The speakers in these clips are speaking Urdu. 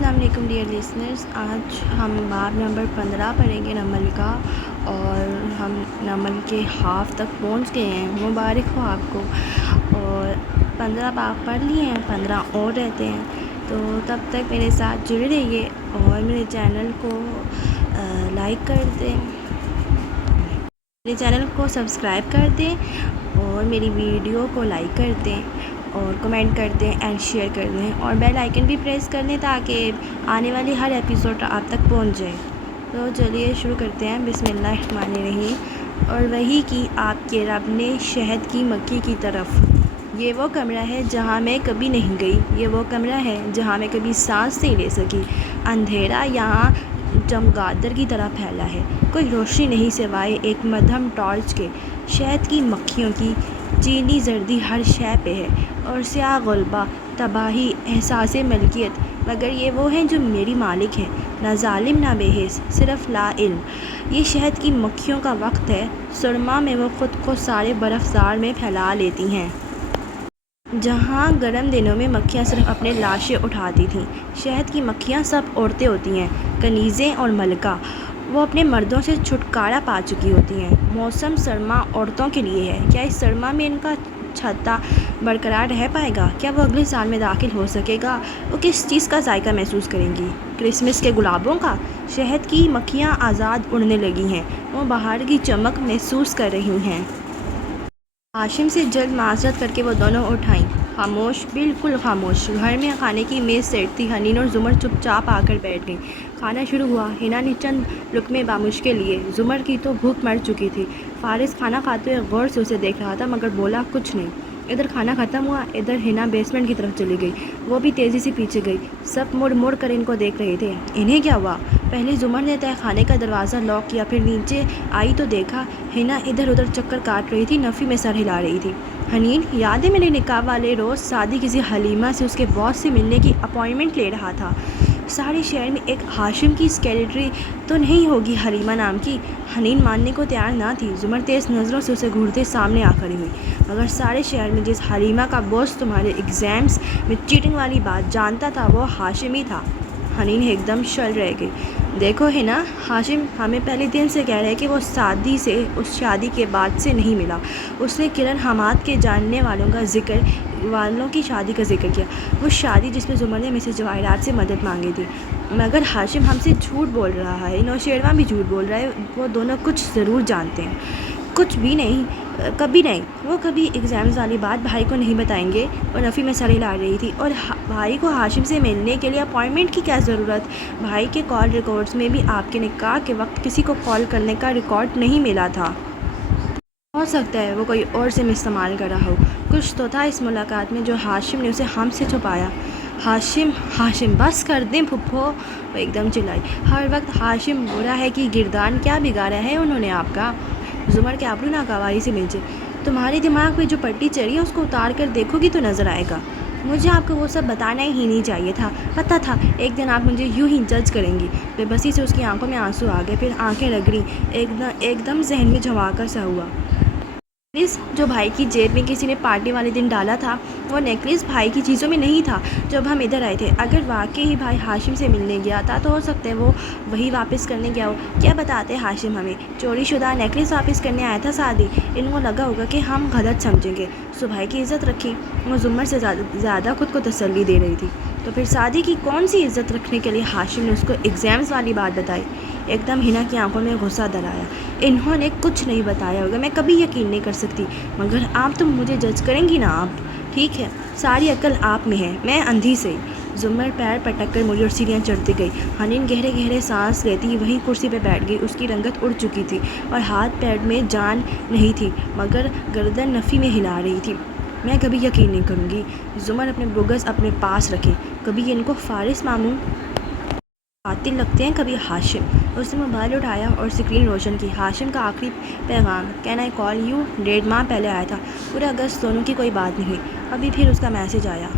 السلام علیکم ڈیئر لسنرز، آج ہم باب نمبر 15 پڑھیں گے نمل کا، اور ہم نمل کے ہاف تک پہنچ گئے ہیں۔ مبارک ہو آپ کو۔ اور 15 باب پڑھ لیے ہیں، 15 اور رہتے ہیں، تو تب تک میرے ساتھ جڑے رہیے اور میرے چینل کو لائک کر دیں، میرے چینل کو سبسکرائب کر دیں اور میری ویڈیو کو لائک کر دیں اور کمنٹ کر دیں اینڈ شیئر کر دیں، اور بیل آئیکن بھی پریس کر لیں تاکہ آنے والی ہر ایپیسوڈ آپ تک پہنچ جائے۔ تو چلیے شروع کرتے ہیں۔ بسم اللہ الرحمن الرحیم۔ اور وحی کی آپ کے رب نے شہد کی مکھی کی طرف، یہ وہ کمرہ ہے جہاں میں کبھی نہیں گئی، یہ وہ کمرہ ہے جہاں میں کبھی سانس نہیں لے سکی۔ اندھیرا یہاں چمگادر کی طرح پھیلا ہے، کوئی روشنی نہیں سوائے ایک مدھم ٹارچ کے۔ شہد کی مکھیوں کی چینی زردی ہر شے پہ ہے، اور سیاہ غلبہ، تباہی، احساس ملکیت، مگر یہ وہ ہیں جو میری مالک ہیں، نہ ظالم نہ بے حس، صرف لا علم۔ یہ شہد کی مکھیوں کا وقت ہے، سرما میں وہ خود کو سارے برف زار میں پھیلا لیتی ہیں۔ جہاں گرم دنوں میں مکھیاں صرف اپنے لاشیں اٹھاتی تھیں، شہد کی مکھیاں سب عورتیں ہوتی ہیں، کنیزیں اور ملکہ۔ وہ اپنے مردوں سے چھٹکارا پا چکی ہوتی ہیں۔ موسم سرما عورتوں کے لیے ہے، کیا اس سرما میں ان کا چھتا برقرار رہ پائے گا؟ کیا وہ اگلے سال میں داخل ہو سکے گا؟ وہ کس چیز کا ذائقہ محسوس کریں گی؟ کرسمس کے گلابوں کا؟ شہد کی مکھیاں آزاد اڑنے لگی ہیں، وہ بہار کی چمک محسوس کر رہی ہیں۔ ہاشم سے جلد معذرت کر کے وہ دونوں اٹھ آئیں۔ خاموش، بالکل خاموش۔ گھر میں کھانے کی میز سیٹ تھی۔ حنین اور زمر چپ چاپ آ کر بیٹھ گئیں۔ کھانا شروع ہوا۔ حنا نے چند لقمے بامشکل لیے، زمر کی تو بھوک مر چکی تھی۔ فارس کھانا کھاتے ہوئے غور سے اسے دیکھ رہا تھا مگر بولا کچھ نہیں۔ ادھر کھانا ختم ہوا، ادھر حنا بیسمنٹ کی طرف چلی گئی، وہ بھی تیزی سے پیچھے گئی۔ سب مڑ مڑ کر ان کو دیکھ رہے تھے۔ انہیں کیا ہوا؟ پہلے زمر نے تہہ خانے کا دروازہ لاک کیا، پھر نیچے آئی تو دیکھا حنا ادھر ادھر چکر کاٹ رہی تھی، نفی میں سر ہلا رہی تھی۔ حنین، یاد ہے میرے نکاح والے روز سعدی کسی حلیمہ سے اس کے باس سے ملنے کی اپائنٹمنٹ لے رہا تھا؟ سارے شہر میں ایک ہاشم کی سیکریٹری تو نہیں ہوگی حلیمہ نام کی؟ حنین ماننے کو تیار نہ تھی۔ زمر تیز نظروں سے اسے گھورتے سامنے آ کھڑی ہوئی۔ مگر سارے شہر میں جس حلیمہ کا باس تمہارے ایگزامز میں چیٹنگ والی بات جانتا تھا وہ ہاشم ہی تھا۔ حنین ایک دم شل رہ گئی۔ دیکھو حنا، ہاشم ہمیں پہلے دن سے کہہ رہا ہے کہ وہ سعدی سے اس شادی کے بعد سے نہیں ملا۔ اس نے کرن حماد کے جاننے والوں کی شادی کا ذکر کیا، وہ شادی جس میں زمر نے مسز جواہرات سے مدد مانگی تھی۔ مگر ہاشم ہم سے جھوٹ بول رہا ہے، نوشیروان بھی جھوٹ بول رہا ہے، وہ دونوں کچھ ضرور جانتے ہیں۔ کچھ بھی نہیں، کبھی نہیں، وہ کبھی ایگزامز والی بات بھائی کو نہیں بتائیں گے۔ وہ نفی میں سر ہلا رہی تھی۔ اور بھائی کو ہاشم سے ملنے کے لیے اپائنٹمنٹ کی کیا ضرورت؟ بھائی کے کال ریکارڈز میں بھی آپ کے نکاح کے وقت کسی کو کال کرنے کا ریکارڈ نہیں ملا تھا۔ ہو سکتا ہے وہ کوئی اور سم استعمال کر رہا ہو۔ کچھ تو تھا اس ملاقات میں جو ہاشم نے اسے ہم سے چھپایا۔ ہاشم بس کر دیں پھپھو، وہ ایک دم چلائی۔ ہر وقت ہاشم برا ہے کہ گردان، کیا بگاڑا ہے انہوں نے آپ کا؟ زمر کے ابرو ناگواری سے بھیجے۔ تمہارے دماغ پہ جو پٹی چڑھی ہے اس کو اتار کر دیکھو گی تو نظر آئے گا۔ مجھے آپ کو وہ سب بتانا ہی نہیں چاہیے تھا، پتہ تھا ایک دن آپ مجھے یوں ہی جج کریں گی۔ بے بسی سے اس کی آنکھوں میں آنسو آ گئے، پھر آنکھیں رگڑیں، ایک دم ذہن میں جھونکا سا ہوا۔ نیکلیس جو بھائی کی جیب میں کسی نے پارٹی والے دن ڈالا تھا، وہ نیکلیس بھائی کی چیزوں میں نہیں تھا جب ہم ادھر آئے تھے۔ اگر واقعی ہی بھائی ہاشم سے ملنے گیا تھا تو ہو سکتا ہے وہ وہی واپس کرنے گیا ہو۔ کیا بتاتے ہاشم ہمیں؟ چوری شدہ نیکلیس واپس کرنے آیا تھا سعدی۔ ان کو لگا ہوگا کہ ہم غلط سمجھیں گے، سو بھائی کی عزت رکھی۔ وہ زمر سے زیادہ خود کو تسلی دے رہی تھی۔ تو پھر سعدی کی کون سی عزت رکھنے کے لیے ہاشم نے اس کو ایگزامز والی بات بتائی؟ ایک دم حنا کی آنکھوں میں غصہ در آیا۔ انہوں نے کچھ نہیں بتایا ہوگا، میں کبھی یقین نہیں کر سکتی، مگر آپ تو مجھے جج کریں گی نا آپ؟ ٹھیک ہے، ساری عقل آپ میں ہے، میں اندھی سے۔ زمر پیر پٹک کر مڑی اور سیڑھیاں چڑھتی گئی۔ حنین گہرے گہرے سانس لیتی وہیں کرسی پہ بیٹھ گئی۔ اس کی رنگت اڑ چکی تھی اور ہاتھ پیر میں جان نہیں تھی، مگر گردن نفی میں ہلا رہی تھی۔ میں کبھی یقین نہیں کروں گی۔ زمر اپنے بغض اپنے پاس رکھے، کبھی ان کو فارس ماموں قاتل لگتے ہیں، کبھی ہاشم۔ اس نے موبائل اٹھایا اور اسکرین روشن کی۔ ہاشم کا آخری پیغام، کین آئی کال یو، 1.5 ماہ پہلے آیا تھا۔ پورے اگست دونوں کی کوئی بات نہیں ہوئی۔ ابھی پھر اس کا میسج آیا۔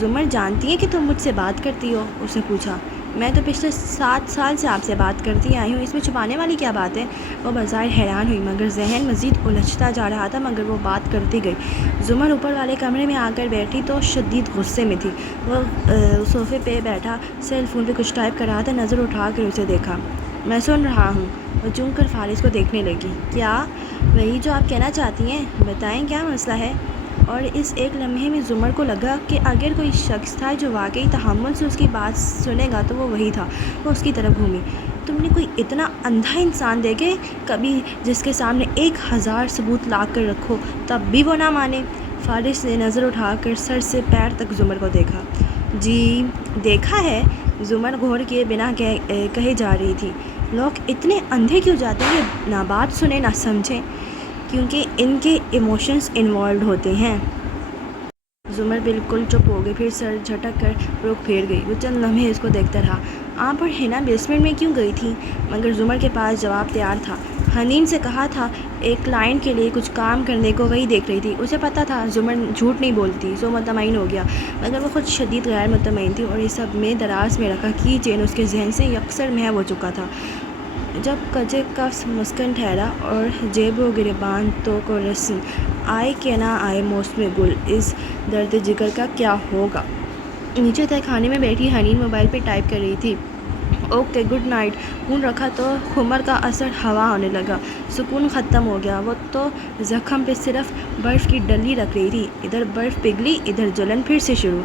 زمر جانتی ہے کہ تم مجھ سے بات کرتی ہو؟ اس نے پوچھا۔ میں تو پچھلے 7 سال سے آپ سے بات کرتی آئی ہوں، اس میں چھپانے والی کیا بات ہے؟ وہ بظاہر حیران ہوئی مگر ذہن مزید الجھتا جا رہا تھا، مگر وہ بات کرتی گئی۔ زمر اوپر والے کمرے میں آ کر بیٹھی تو شدید غصے میں تھی۔ وہ صوفے پہ بیٹھا سیل فون پہ کچھ ٹائپ کر رہا تھا، نظر اٹھا کر اسے دیکھا۔ میں سن رہا ہوں۔ وہ چونک کر فارس کو دیکھنے لگی۔ کیا؟ وہی جو آپ کہنا چاہتی ہیں، بتائیں کیا مسئلہ ہے؟ اور اس ایک لمحے میں زمر کو لگا کہ اگر کوئی شخص تھا جو واقعی تحمل سے اس کی بات سنے گا تو وہ وہی تھا۔ وہ اس کی طرف گھومی۔ تم نے کوئی اتنا اندھا انسان دیکھے کبھی جس کے سامنے 1000 ثبوت لا کر رکھو تب بھی وہ نہ مانے؟ فارس نے نظر اٹھا کر سر سے پیر تک زمر کو دیکھا۔ جی دیکھا ہے، زمر غور کیے بنا کہے جا رہی تھی۔ لوگ اتنے اندھے کیوں جاتے ہیں کہ نہ بات سنیں نہ سمجھیں؟ کیونکہ ان کے ایموشنز انوالوڈ ہوتے ہیں۔ زمر بالکل چپ ہو گئی، پھر سر جھٹک کر رخ پھیر گئی۔ وہ چند لمحے اس کو دیکھتا رہا۔ آپ اور حنا بیسمنٹ میں کیوں گئی تھی؟ مگر زمر کے پاس جواب تیار تھا۔ حنین سے کہا تھا ایک کلائنٹ کے لیے کچھ کام کرنے کو وہی دیکھ رہی تھی۔ اسے پتہ تھا زمر جھوٹ نہیں بولتی، سو مطمئن ہو گیا، مگر وہ خود شدید غیر مطمئن تھی اور اس سب میں دراز میں رکھا کی چین اس کے ذہن سے یکسر محو ہو چکا تھا۔ جب کجے کف مسکن ٹھہرا اور جیب و گریباں تو کو رسم آئے کہ نہ آئے موسم گل، اس درد جگر کا کیا ہوگا؟ نیچے تہ خانے میں بیٹھی حنین موبائل پہ ٹائپ کر رہی تھی۔ Okay good night. فون رکھا تو خمر کا اثر ہوا ہونے لگا، سکون ختم ہو گیا۔ وہ تو زخم پہ صرف برف کی ڈلی رکھ رہی تھی، ادھر برف پگھلی ادھر جلن پھر سے شروع۔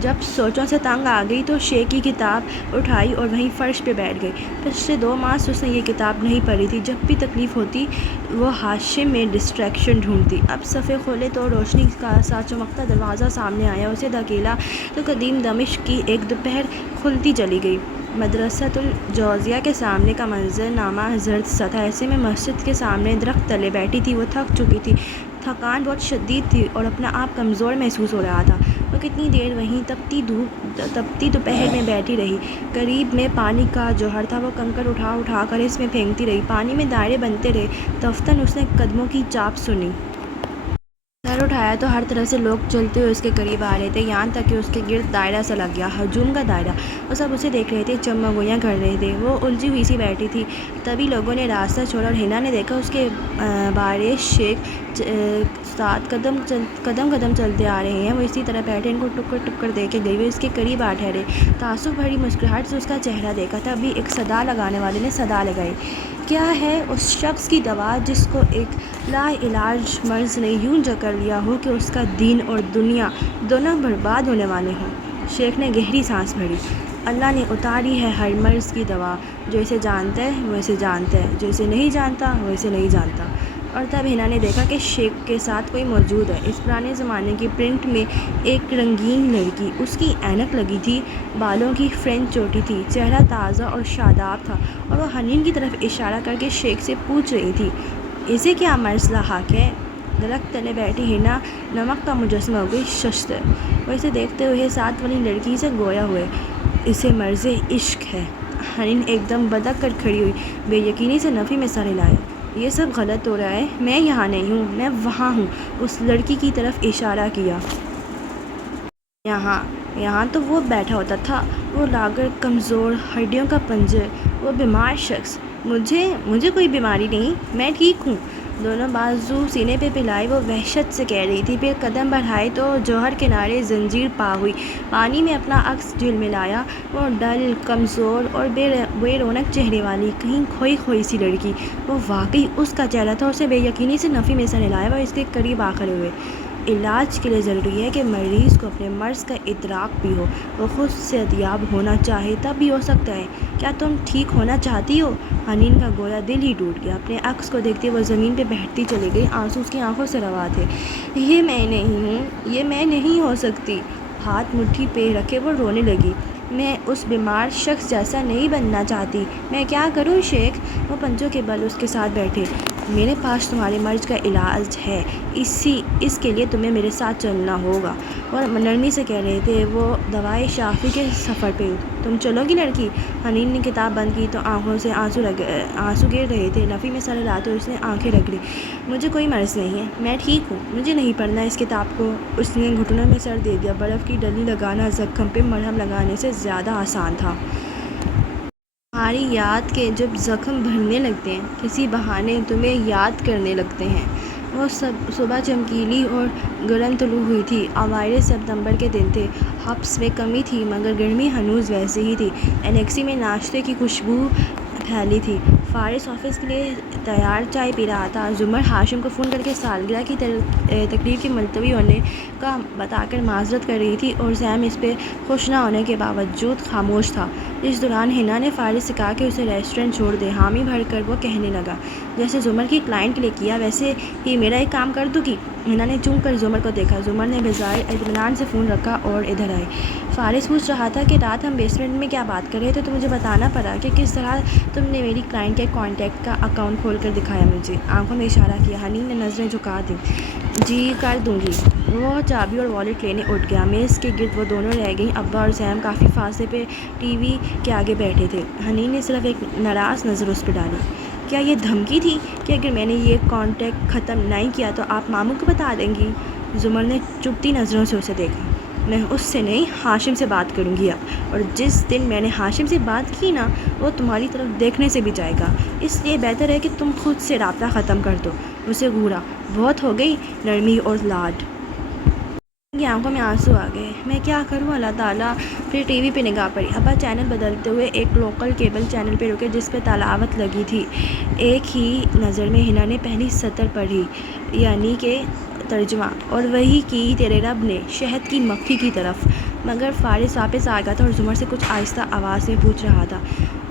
جب سوچوں سے تنگ آ گئی تو شیخ کی کتاب اٹھائی اور وہیں فرش پہ بیٹھ گئی۔ پچھلے 2 ماہ سے اس نے یہ کتاب نہیں پڑھی تھی۔ جب بھی تکلیف ہوتی وہ حاشیے میں ڈسٹریکشن ڈھونڈتی۔ اب صفحے کھولے تو روشنی کا سا چمکتا دروازہ سامنے آیا، اسے دھکیلا تو قدیم دمشق کی ایک دوپہر کھلتی چلی گئی۔ مدرسۃ الجوزیہ کے سامنے کا منظر نامہ زرد سا تھا، ایسے میں مسجد کے سامنے درخت تلے بیٹھی تھی۔ وہ تھک چکی تھی، تھکان بہت شدید تھی اور اپنا آپ کمزور محسوس ہو رہا تھا۔ وہ کتنی دیر وہیں تپتی دوپہر میں بیٹھی رہی۔ قریب میں پانی کا جوہر تھا، وہ کنکر اٹھا اٹھا کر اس میں پھینکتی رہی۔ پانی میں دائرے بنتے رہے، دفتن اس نے قدموں کی چاپ سنی۔ سر اٹھایا تو ہر طرف سے لوگ چلتے ہوئے اس کے قریب آ رہے تھے، یہاں تک کہ اس کے گرد دائرہ سا لگ گیا، ہجوم کا دائرہ۔ وہ سب اسے دیکھ رہے تھے، چمہ گوئیاں کر رہے تھے۔ وہ الجھی ہوئی سی بیٹھی تھی۔ تبھی لوگوں نے راستہ چھوڑا اور حنا نے دیکھا اس کے بارش شیخ ساتھ قدم قدم چلتے آ رہے ہیں۔ وہ اسی طرح بیٹھے ان کو ٹکر ٹکر دیکھے گئی۔ وہ اس کے قریب آ ٹھہرے، تعصب بھری مسکراہٹ سے اس کا چہرہ دیکھا۔ تبھی ایک صدا لگانے والے نے صدا لگائی۔ کیا ہے اس شخص کی دوا جس کو ایک لا علاج مرض نے یوں جکڑ لیا ہو کہ اس کا دین اور دنیا دونوں برباد ہونے والے ہوں؟ شیخ نے گہری سانس بھری۔ اللہ نے اتاری ہے ہر مرض کی دوا، جو اسے جانتا ہے وہ اسے جانتا ہے، جو اسے نہیں جانتا وہ اسے نہیں جانتا۔ اور تب حنا نے دیکھا کہ شیخ کے ساتھ کوئی موجود ہے۔ اس پرانے زمانے کی پرنٹ میں ایک رنگین لڑکی، اس کی اینک لگی تھی، بالوں کی فرنچ چوٹی تھی، چہرہ تازہ اور شاداب تھا، اور وہ حنین کی طرف اشارہ کر کے شیخ سے پوچھ رہی تھی اسے کیا مرض لاحق ہے؟ درخت تلے بیٹھی حنا نمک کا مجسمہ ہو گئی ششدر۔ وہ اسے دیکھتے ہوئے ساتھ والی لڑکی سے گویا ہوئے۔ اسے مرض عشق ہے۔ حنین ایک دم بدک کر کھڑی ہوئی، بے یقینی سے نفی میں سر ہلائے۔ یہ سب غلط ہو رہا ہے، میں یہاں نہیں ہوں، میں وہاں ہوں۔ اس لڑکی کی طرف اشارہ کیا۔ یہاں تو وہ بیٹھا ہوتا تھا، وہ لاغر کمزور ہڈیوں کا پنجر، وہ بیمار شخص۔ مجھے کوئی بیماری نہیں، میں ٹھیک ہوں۔ دونوں بازو سینے پہ پھیلائے وہ وحشت سے کہہ رہی تھی، پھر قدم بڑھائے تو جوہر کنارے زنجیر پا ہوئی پانی میں اپنا عکس جھلملایا۔ وہ ڈل، کمزور اور بے رونق چہرے والی، کہیں کھوئی سی لڑکی، وہ واقعی اس کا چہرہ تھا۔ اسے بے یقینی سے نفی میں سر ہلایا۔ وہ اس کے قریب آ کھڑے ہوئے۔ علاج کے لیے ضروری ہے کہ مریض کو اپنے مرض کا ادراک بھی ہو، وہ خود صحت یاب ہونا چاہے تب بھی ہو سکتا ہے۔ کیا تم ٹھیک ہونا چاہتی ہو؟ حنین کا گویا دل ہی ٹوٹ گیا۔ اپنے عکس کو دیکھتے وہ زمین پہ بیٹھتی چلی گئی، آنسو اس کی آنکھوں سے روا تھے۔ یہ میں نہیں ہوں، یہ میں نہیں ہو سکتی۔ ہاتھ مٹھی پہ رکھے وہ رونے لگی۔ میں اس بیمار شخص جیسا نہیں بننا چاہتی۔ میں کیا کروں شیخ؟ وہ پنجوں کے بل اس کے ساتھ بیٹھے۔ میرے پاس تمہارے مرض کا علاج ہے، اس کے لیے تمہیں میرے ساتھ چلنا ہوگا۔ اور نرمی سے کہہ رہے تھے وہ دوائے شافی کے سفر پہ۔ تم چلو گی لڑکی؟ حنین نے کتاب بند کی تو آنکھوں سے آنسو گر رہے تھے۔ نفی میں سر ہلاتے اس نے آنکھیں رگڑ لی۔ مجھے کوئی مرض نہیں ہے، میں ٹھیک ہوں، مجھے نہیں پڑھنا اس کتاب کو۔ اس نے گھٹنوں میں سر دے دیا۔ برف کی ڈلی لگانا زخم پہ مرہم لگانے سے زیادہ آسان تھا۔ ہماری یاد کے جب زخم بھرنے لگتے ہیں، کسی بہانے تمہیں یاد کرنے لگتے ہیں۔ وہ صبح چمکیلی اور گرم طلوع ہوئی تھی۔ اوائل ستمبر کے دن تھے۔ ہبس میں کمی تھی مگر گرمی ہنوز ویسے ہی تھی۔ الیکسی میں ناشتے کی خوشبو پھیلی تھی۔ فارس آفس کے لیے تیار چائے پی رہا تھا۔ زمر ہاشم کو فون کر کے سالگرہ کی تقریب کے ملتوی ہونے کا بتا کر معذرت کر رہی تھی اور سیم اس پہ خوش نہ ہونے کے باوجود خاموش تھا۔ اس دوران ہنا نے فارس سے کہا کہ اسے ریسٹورنٹ چھوڑ دے۔ حامی بھر کر وہ کہنے لگا، جیسے زمر کی کلائنٹ کے لیے کیا ویسے ہی میرا ایک کام کر دوں گی۔ ہنا نے چونک کر زمر کو دیکھا۔ زمر نے بظاہر اطمینان سے فون رکھا اور ادھر آئی۔ فارس پوچھ رہا تھا کہ رات ہم بیسمنٹ میں کیا بات کر رہے تھے، تو مجھے بتانا پڑا کہ کس طرح تم نے میری کلائنٹ کے کانٹیکٹ کا اکاؤنٹ کھول کر دکھایا مجھے۔ آنکھوں میں اشارہ کیا۔ حنین نے نظریں جھکا دیں۔ جی کر دوں گی۔ وہ چابی اور والیٹ لینے اٹھ گیا۔ میز کے گرد وہ دونوں رہ گئیں۔ ابا اور سیم کافی فاصلے پہ ٹی وی کے آگے بیٹھے تھے۔ حنین نے صرف ایک ناراض نظر اس پہ ڈالی۔ کیا یہ دھمکی تھی کہ اگر میں نے یہ کانٹیکٹ ختم نہیں کیا تو آپ ماموں کو بتا دیں گی؟ زمر نے چبھتی نظروں سے اسے دیکھا۔ میں اس سے نہیں، ہاشم سے بات کروں گی اب، اور جس دن میں نے ہاشم سے بات کی نا وہ تمہاری طرف دیکھنے سے بھی جائے گا، اس لیے بہتر ہے کہ تم خود سے رابطہ ختم کر دو۔ اسے گھورا۔ بہت ہو گئی نرمی اور لاڈ۔ کی آنکھوں میں آنسو آ گئے۔ میں کیا کروں اللہ تعالیٰ۔ پھر ٹی وی پہ نگاہ پڑی۔ ابا چینل بدلتے ہوئے ایک لوکل کیبل چینل پہ رکے جس پہ تلاوت لگی تھی۔ ایک ہی نظر میں ہنا نے پہلی سطر پڑھی، یعنی کہ ترجمہ، اور وہی کی تیرے رب نے شہد کی مکھی کی طرف۔ مگر فارس واپس آ گیا تھا اور زمر سے کچھ آہستہ آواز میں پوچھ رہا تھا۔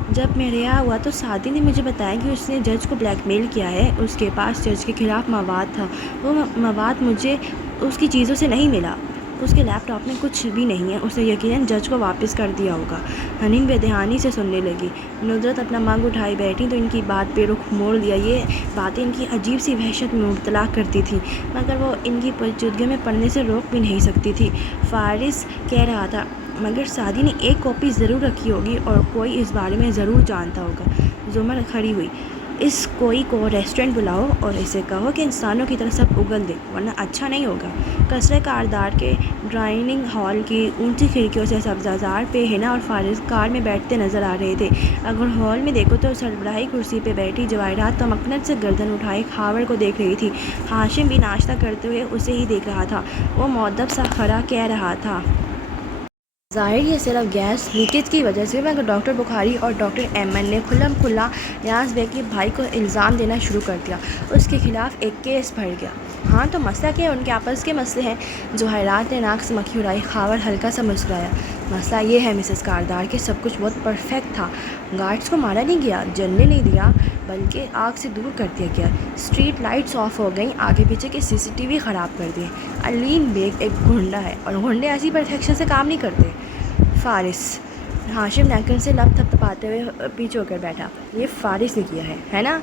جب میں رہا ہوا تو سعدی نے مجھے بتایا کہ اس نے جج کو بلیک میل کیا ہے۔ اس کے پاس جج کے خلاف مواد تھا۔ وہ مواد مجھے اس کی چیزوں سے نہیں ملا۔ اس کے لیپ ٹاپ میں کچھ بھی نہیں ہے۔ اس نے یقیناً جج کو واپس کر دیا ہوگا۔ حنین بے دھیانی سے سننے لگی۔ ندرت اپنا مگ اٹھائی بیٹھی تو ان کی بات پہ رخ موڑ لیا۔ یہ باتیں ان کی عجیب سی وحشت میں مبتلا کرتی تھیں مگر وہ ان کی پیچیدگیوں میں پڑنے سے روک بھی نہیں سکتی تھی۔ فارس کہہ رہا تھا، مگر سعدی نے ایک کاپی ضرور رکھی ہوگی اور کوئی اس بارے میں ضرور جانتا ہوگا۔ زمر کھڑی ہوئی۔ اس کوئی کو ریسٹورنٹ بلاؤ اور اسے کہو کہ انسانوں کی طرح سب اگل دے ورنہ اچھا نہیں ہوگا۔ قصرِ کاردار کے ڈرائننگ ہال کی اونچی کھڑکیوں سے سبزہ پہ ہنا اور فارس کار میں بیٹھتے نظر آ رہے تھے۔ اگر ہال میں دیکھو تو سربراہی کرسی پہ بیٹھی جواہرات تمکنت سے گردن اٹھائے خاور کو دیکھ رہی تھی۔ ہاشم بھی ناشتہ کرتے ہوئے اسے ہی دیکھ رہا تھا۔ وہ مؤدب سا کھڑا کہہ رہا تھا، ظاہر یہ صرف گیس لیکیج کی وجہ سے، مگر ڈاکٹر بخاری اور ڈاکٹر ایمن نے کھلم کھلا نیاز بیگ کے بھائی کو الزام دینا شروع کر دیا۔ اس کے خلاف ایک کیس بھر گیا۔ ہاں تو مسئلہ کیا ہے؟ ان کے آپس کے مسئلے ہیں۔ جواہرات نے ناک سے مکھی اڑائی۔ خاور ہلکا سا مسکرایا۔ مسئلہ یہ ہے مسز کاردار کہ سب کچھ بہت پرفیکٹ تھا۔ گارڈز کو مارا نہیں گیا، جلنے نہیں دیا، بلکہ آگ سے دور کر دیا گیا۔ اسٹریٹ لائٹس آف ہو گئیں، آگے پیچھے کے سی سی ٹی وی خراب کر دیے۔ علیم بیگ ایک گنڈا ہے اور گنڈے ایسی پرفیکشن سے کام نہیں کرتے۔ فارس۔ ہاشم نیپکن سے لب تھپتھپاتے ہوئے پیچھے ہو کر بیٹھا۔ یہ فارس نے کیا ہے نا؟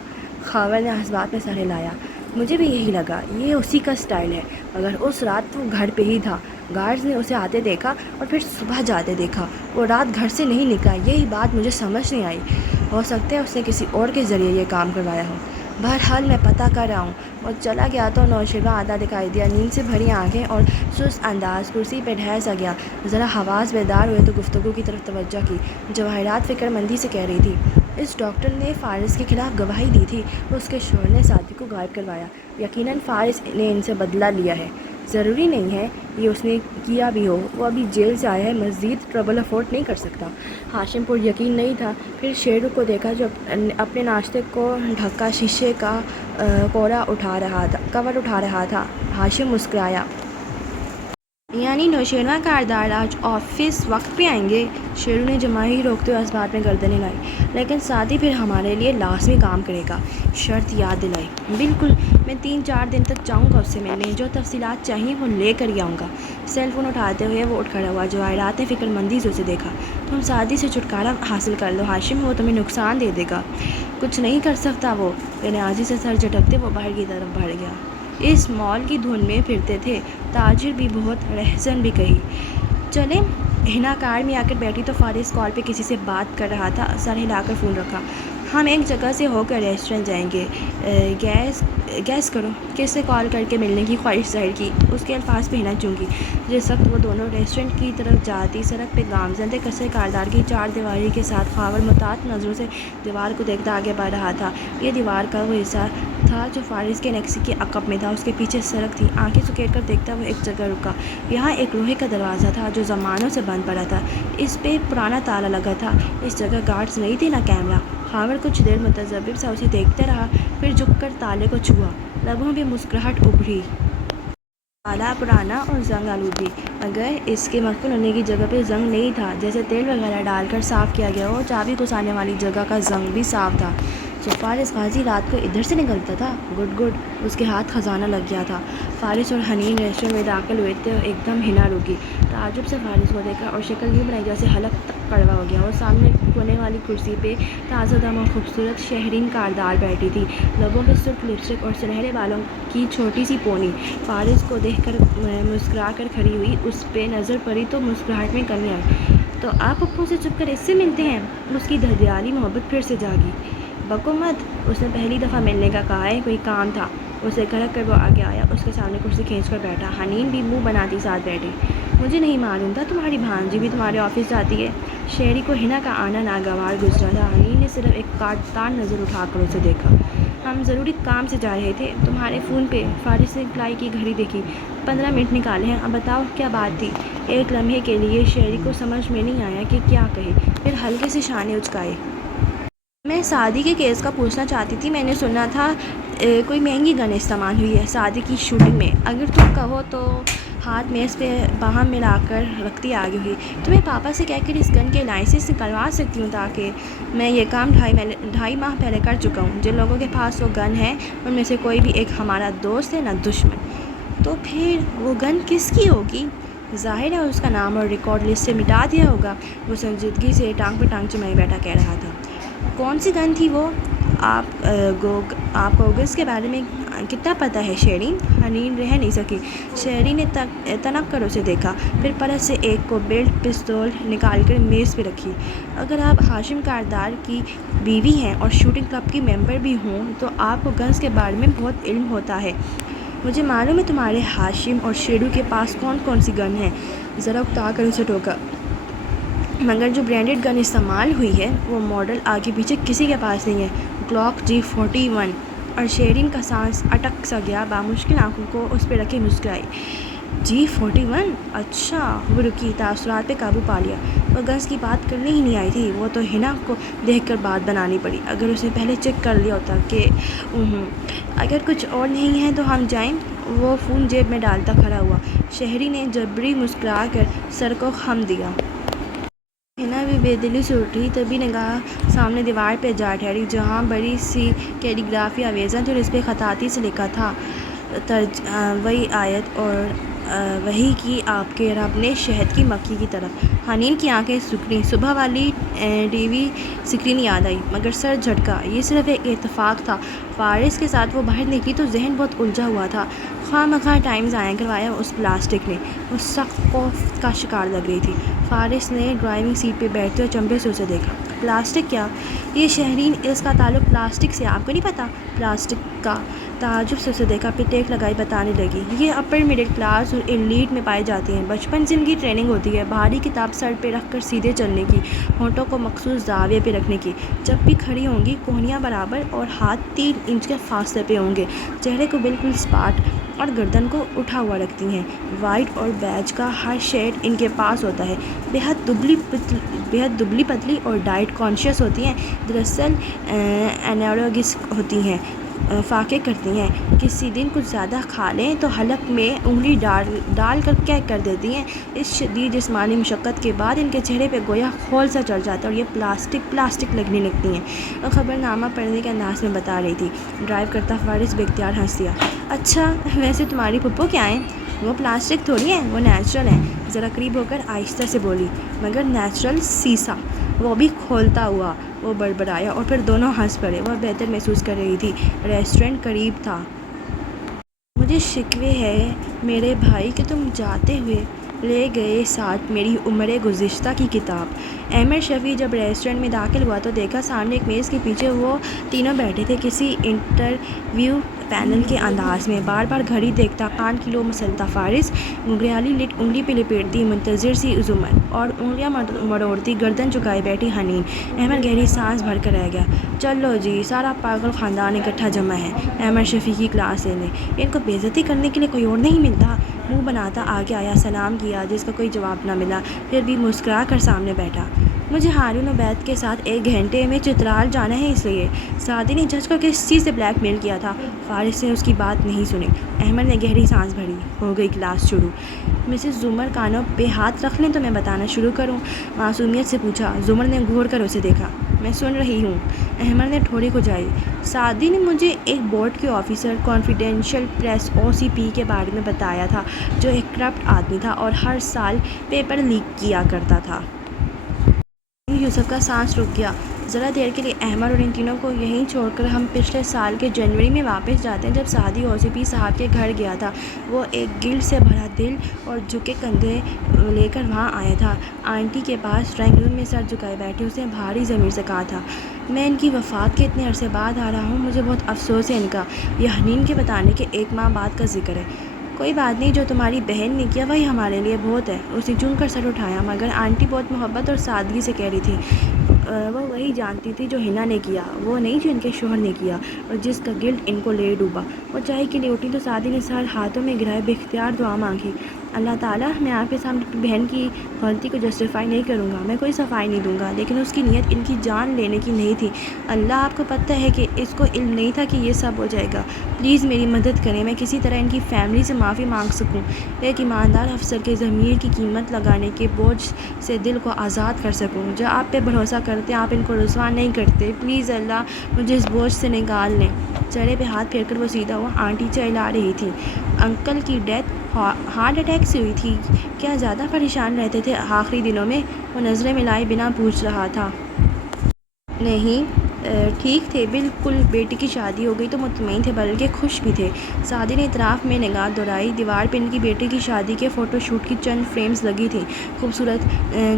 خاور نے حسبات میں سر ہلایا۔ مجھے بھی یہی لگا، یہ اسی کا سٹائل ہے، مگر اس رات وہ گھر پہ ہی تھا۔ گارڈز نے اسے آتے دیکھا اور پھر صبح جاتے دیکھا۔ وہ رات گھر سے نہیں نکلا۔ یہی بات مجھے سمجھ نہیں آئی۔ ہو سکتا ہے اس نے کسی اور کے ذریعے یہ کام کروایا ہو۔ بہرحال میں پتہ کر رہا ہوں۔ وہ چلا گیا تو نوشیروہ آتا دکھائی دیا، نیند سے بھری آنکھیں اور سست انداز، کرسی پہ ڈھیر سا گیا۔ ذرا حواس بیدار ہوئے تو گفتگو کی طرف توجہ کی۔ جواہرات فکر مندی سے کہہ رہی تھی، اس ڈاکٹر نے فارس کے خلاف گواہی دی تھی، اس کے شوہر نے سعدی کو غائب کروایا۔ یقیناً فارس نے ان سے بدلہ لیا ہے۔ ضروری نہیں ہے یہ اس نے کیا بھی ہو، وہ ابھی جیل سے آیا ہے، مزید ٹربل افورڈ نہیں کر سکتا۔ ہاشم پر یقین نہیں تھا۔ پھر شیرو کو دیکھا جو اپنے ناشتے کو ڈھکا شیشے کا کور اٹھا رہا تھا۔ ہاشم مسکرایا۔ یعنی نوشیروہ کاردار آج آفس وقت پہ آئیں گے؟ شیرو نے جماہیر روکتے ہوئے اسبات میں گردن ہلائی۔ لیکن سعدی پھر ہمارے لیے لازمی کام کرے گا۔ شرط یاد دلائی۔ بالکل، میں 3-4 دن تک جاؤں گا اس سے ملنے، جو تفصیلات چاہیے وہ لے کر ہی آؤں گا۔ سیل فون اٹھاتے ہوئے وہ اٹھ کھڑا ہوا۔ جواہرات نے فکر مندی سے اسے دیکھا۔ تم سعدی سے چھٹکارا حاصل کر لو ہاشم، وہ تمہیں نقصان دے دے گا۔ کچھ نہیں کر سکتا وہ۔ بے نیازی سے سر جھٹکتے وہ باہر کی طرف بڑھ گیا۔ اس مال کی دھن میں پھرتے تھے تاجر بھی، بہت رہزن بھی کہی۔ چلیں۔ ہنا کار میں آ کر بیٹھی تو فارس کال پہ کسی سے بات کر رہا تھا۔ سر ہلا کر فون رکھا۔ ہم ایک جگہ سے ہو کر ریسٹورنٹ جائیں گے۔ گیس کرو کس سے کال کر کے ملنے کی خواہش ظاہر کی۔ اس کے الفاظ پہ ہنا چونکی۔ جس وقت وہ دونوں ریسٹورنٹ کی طرف جاتی، سڑک پہ گامزن کثیر کردار کی چار دیواری کے ساتھ خاور محتاط نظروں سے دیوار کو دیکھتا آگے بڑھ رہا تھا۔ یہ دیوار کا وہ حصہ تھا جو فارس کے نیکسی کے عقب میں تھا۔ اس کے پیچھے سڑک تھی۔ آنکھیں سکیڑ کر دیکھتا وہ ایک جگہ رکا۔ یہاں ایک لوہے کا دروازہ تھا جو زمانوں سے بند پڑا تھا۔ اس پہ پرانا تالا لگا تھا۔ اس جگہ گارڈز نہیں تھے، نہ کیمرہ۔ خاور کچھ دیر متذبذب سا اسے دیکھتا رہا، پھر جھک کر تالے کو چھوا۔ لبوں پہ مسکراہٹ ابھری۔ تالا پرانا اور زنگ آلود بھی، مگر اس کے مقفول ہونے کی جگہ پہ زنگ نہیں تھا، جیسے تیل وغیرہ ڈال کر صاف کیا گیا ہو۔ چابی گھسانے والی جگہ کا زنگ بھی صاف تھا۔ تو فارس غازی رات کو ادھر سے نکلتا تھا؟ گڈ گڈ، اس کے ہاتھ خزانہ لگ گیا تھا۔ فارس اور حنین ریسٹورنٹ میں داخل ہوئے تھے اور ایک دم ہنا رکی۔ تعجب سے فارس کو دیکھا اور شکل یوں بنائی جیسے حلق تک کڑوا ہو گیا ہو۔ سامنے کونے والی کرسی پہ تازہ دم اور خوبصورت شہرین کردار بیٹھی تھی، لبوں پہ سرخ لپسٹک اور سنہرے بالوں کی چھوٹی سی پونی۔ فارس کو دیکھ کر مسکرا کر کھڑی ہوئی، اس پہ نظر پڑی تو مسکراہٹ میں کمی آئی۔ تو آپ پھپھو سے چھپ کر اس سے ملتے ہیں؟ اس کی دھڑیالی محبت پھر سے جاگی۔ بکو مت، اس نے پہلی دفعہ ملنے کا کہا ہے، کوئی کام تھا۔ اسے کڑک کر وہ آگے آیا، اس کے سامنے کرسی کھینچ کر بیٹھا۔ حنین بھی منہ بناتی ساتھ بیٹھی۔ مجھے نہیں معلوم تھا تمہاری بھانجی بھی تمہارے آفس جاتی ہے۔ شہری کو ہنا کا آنا ناگوار گزرا تھا۔ حنین نے صرف ایک کاٹدار نظر اٹھا کر اسے دیکھا۔ ہم ضروری کام سے جا رہے تھے، تمہارے فون پہ۔ فارس نے کلائی کی گھڑی دیکھی۔ 15 منٹ نکالے ہیں، اب بتاؤ کیا بات تھی؟ ایک لمحے کے لیے شہری کو سمجھ میں نہیں آیا کہ کیا کہے، پھر ہلکے سے شانے اچکائے۔ میں سعدی کے کیس کا پوچھنا چاہتی تھی۔ میں نے سنا تھا کوئی مہنگی گن استعمال ہوئی ہے سعدی کی شوٹنگ میں۔ اگر تم کہو تو ہاتھ میز پہ باہم ملا کر رکھتی آگے ہوئی۔ تمہیں پاپا سے کہہ کر اس گن کے لائسنس نکلوا سکتی ہوں، تاکہ میں یہ کام 2.5 ماہ پہلے کر چکا ہوں۔ جن لوگوں کے پاس وہ گن ہے ان میں سے کوئی بھی ایک ہمارا دوست ہے نہ دشمن۔ تو پھر وہ گن کس کی ہوگی؟ ظاہر ہے اس کا نام اور ریکارڈ لسٹ سے مٹا دیا ہوگا، وہ سنجیدگی سے ٹانگ پہ ٹانگ جمائے بیٹھا کہہ رہا تھا۔ کون سی گن تھی وہ؟ آپ کو گس کے بارے میں کتنا پتہ ہے شیرین؟ حنین رہ نہیں سکی۔ شیرین نے تنک کر اسے دیکھا، پھر پرس سے ایک کو بیلٹ پستول نکال کر میز پہ رکھی۔ اگر آپ ہاشم کردار کی بیوی ہیں اور شوٹنگ کلب کی ممبر بھی ہوں تو آپ کو گنز کے بارے میں بہت علم ہوتا ہے۔ مجھے معلوم ہے تمہارے ہاشم اور شیرو کے پاس کون کون سی گن ہیں، ذرا اکتا کر اسے ٹوکا۔ مگر جو برانڈڈ گن استعمال ہوئی ہے وہ ماڈل آگے پیچھے کسی کے پاس نہیں ہے، گلاک G41۔ اور شیرین کا سانس اٹک سا گیا، بامشکل آنکھوں کو اس پہ رکھے مسکرائی۔ G41؟ اچھا۔ وہ رکی، تاثرات پہ قابو پا لیا۔ وہ گنز کی بات کرنے ہی نہیں آئی تھی، وہ تو ہنا کو دیکھ کر بات بنانی پڑی۔ اگر اس نے پہلے چیک کر لیا ہوتا کہ اگر کچھ اور نہیں ہے تو ہم جائیں۔ وہ فون جیب میں ڈالتا کھڑا ہوا۔ شہری نے جبری مسکرا کر سر کو خم دیا۔ ہنا بھی بے دلی سے اٹھی، تبھی نگاہ سامنے دیوار پہ جا ٹھہری، جہاں بڑی سی کیلیگرافی آویزاں تھی اور اس پہ خطاطی سے لکھا تھا، وہی آیت اور وحی کی آپ کے رب نے شہد کی مکھی کی طرف۔ حنین کی آنکھیں سکڑیں، صبح والی ٹی وی اسکرین یاد آئی، مگر سر جھٹکا۔ یہ صرف ایک اتفاق تھا۔ فارس کے ساتھ وہ باہر نکلی تو ذہن بہت الجھا ہوا تھا۔ خواہ مخواہ ٹائم ضائع کروایا اس پلاسٹک نے۔ وہ سخت خوف کا شکار لگ رہی تھی۔ فارس نے ڈرائیونگ سیٹ پہ بیٹھتے ہوئے چمڑے سے اسے دیکھا۔ پلاسٹک کیا؟ یہ شہرین، اس کا تعلق پلاسٹک سے، آپ کو نہیں پتہ؟ پلاسٹک کا؟ تعجب سے اسے دیکھا، پھر ٹیک لگائی بتانے لگی۔ یہ اپر مڈل کلاس اور ایلیٹ میں پائی جاتی ہیں، بچپن سے ان کی ٹریننگ ہوتی ہے، بھاری کتاب سر پہ رکھ کر سیدھے چلنے کی، ہونٹوں کو مخصوص زاویے پہ رکھنے کی، جب بھی کھڑی ہوں گی کوہنیاں برابر اور ہاتھ 3 انچ کے فاصلے پہ ہوں گے، چہرے کو بالکل سپاٹ اور گردن کو اٹھا ہوا رکھتی ہیں۔ وائٹ اور بیج کا ہر شیڈ ان کے پاس ہوتا ہے۔ بے حد دبلی پتلی اور ڈائٹ کانشیس ہوتی ہیں، دراصل انورگسک ہوتی ہیں، فاقے کرتی ہیں۔ کسی دن کچھ زیادہ کھا لیں تو حلق میں انگلی ڈال کر کیک کر دیتی ہیں۔ اس شدید جسمانی مشقت کے بعد ان کے چہرے پہ گویا خول سا چڑھ جاتا ہے اور یہ پلاسٹک لگنے لگتی ہیں۔ وہ خبر نامہ پڑھنے کے انداز میں بتا رہی تھی۔ ڈرائیو کرتا فارس بے اختیار ہنس دیا۔ اچھا، ویسے تمہاری پھپھو کیا ہیں؟ وہ پلاسٹک تھوڑی ہیں، وہ نیچرل ہیں۔ ذرا قریب ہو کر آہستہ سے بولی۔ مگر نیچرل سیسا، وہ بھی کھولتا ہوا وہ بڑبڑایا اور پھر دونوں ہنس پڑے۔ وہ بہتر محسوس کر رہی تھی، ریسٹورنٹ قریب تھا۔ مجھے شکوے ہے میرے بھائی کہ تم جاتے ہوئے لے گئے ساتھ میری عمر گزشتہ کی کتاب۔ احمد شفیع جب ریسٹورینٹ میں داخل ہوا تو دیکھا سامنے ایک میز کے پیچھے وہ تینوں بیٹھے تھے، کسی انٹرویو پینل کے انداز میں، بار بار گھڑی دیکھتا کان کی لو مسلتا فارس، گھگریالی لٹ انگلی پہ لپیٹتی منتظر سی زمر، اور انگلیاں مروڑتی گردن جھکائے بیٹھی حنین۔ احمد گہری سانس بھر کر رہ گیا۔ چلو جی، سارا پاگل خاندان اکٹھا جمع ہے احمد شفیع کی کلاس لینے، ان کو بے عزتی کرنے کے لیے کوئی اور نہیں ملتا۔ منہ بناتا آگے آیا، سلام کیا، جس کا کوئی جواب نہ ملا، پھر بھی مسکرا کر سامنے بیٹھا۔ مجھے ہارون عبید کے ساتھ 1 گھنٹے میں چترال جانا ہے، اس لیے سعدی نے جج کو کس چیز سے بلیک میل کیا تھا؟ فارس نے اس کی بات نہیں سنی۔ احمد نے گہری سانس بھری۔ ہو گئی کلاس شروع۔ مسز زمر کانوں پہ ہاتھ رکھ لیں تو میں بتانا شروع کروں؟ معصومیت سے پوچھا۔ زمر نے گھور کر اسے دیکھا۔ میں سن رہی ہوں۔ احمد نے ٹھوڑی کھجائی۔ سعدی نے مجھے ایک بورڈ کے آفیسر، کانفیڈینشیل پریس OCP کے بارے میں بتایا تھا، جو ایک کرپٹ آدمی تھا اور ہر سال پیپر لیک کیا کرتا تھا۔ یوسف کا سانس رک گیا۔ ذرا دیر کے لیے احمد اور ان تینوں کو یہیں چھوڑ کر ہم پچھلے سال کے جنوری میں واپس جاتے ہیں، جب سعدی OCP صاحب کے گھر گیا تھا۔ وہ ایک گلٹ سے بھرا دل اور جھکے کندھے لے کر وہاں آیا تھا۔ آنٹی کے پاس ڈرائنگ روم میں سر جھکائے بیٹھے اس نے بھاری ضمیر سے کہا تھا، میں ان کی وفات کے اتنے عرصے بعد آ رہا ہوں، مجھے بہت افسوس ہے ان کا۔ یہ حنین کے بتانے کے 1 ماہ بعد کا ذکر ہے۔ کوئی بات نہیں، جو تمہاری بہن نے کیا وہی ہمارے لیے بہت ہے۔ اس نے چون کر سر اٹھایا، مگر آنٹی بہت محبت اور سادگی سے کہہ رہی تھی، وہ وہی جانتی تھی جو حنا نے کیا، وہ نہیں جو ان کے شوہر نے کیا اور جس کا گلٹ ان کو لے ڈوبا۔ وہ چائے کے لیے اٹھی تو سعدی نے سر ہاتھوں میں گرائے بے اختیار دعا مانگی، اللہ تعالیٰ، میں آپ کے سامنے اپنی بہن کی غلطی کو جسٹیفائی نہیں کروں گا، میں کوئی صفائی نہیں دوں گا، لیکن اس کی نیت ان کی جان لینے کی نہیں تھی۔ اللہ، آپ کو پتہ ہے کہ اس کو علم نہیں تھا کہ یہ سب ہو جائے گا۔ پلیز میری مدد کریں، میں کسی طرح ان کی فیملی سے معافی مانگ سکوں، ایک ایماندار افسر کے ضمیر کی قیمت لگانے کے بوجھ سے دل کو آزاد کر سکوں۔ جو آپ پہ بھروسہ کرتے ہیں آپ ان کو رسوا نہیں کرتے، پلیز اللہ مجھے اس بوجھ سے نکال لیں۔ چہرے پہ ہاتھ پھیر کر وہ سیدھا ہوا۔ آنٹی چلا رہی تھی۔ انکل کی ڈیتھ ہارٹ اٹیک سے ہوئی تھی، کیا زیادہ پریشان رہتے تھے آخری دنوں میں؟ وہ نظریں ملائے بنا پوچھ رہا تھا۔ نہیں، ٹھیک تھے بالکل، بیٹی کی شادی ہو گئی تو مطمئن تھے، بلکہ خوش بھی تھے۔ سعدی نے اطراف میں نگاہ دوڑائی۔ دیوار پہ ان کی بیٹی کی شادی کے فوٹو شوٹ کی چند فریمز لگی تھیں، خوبصورت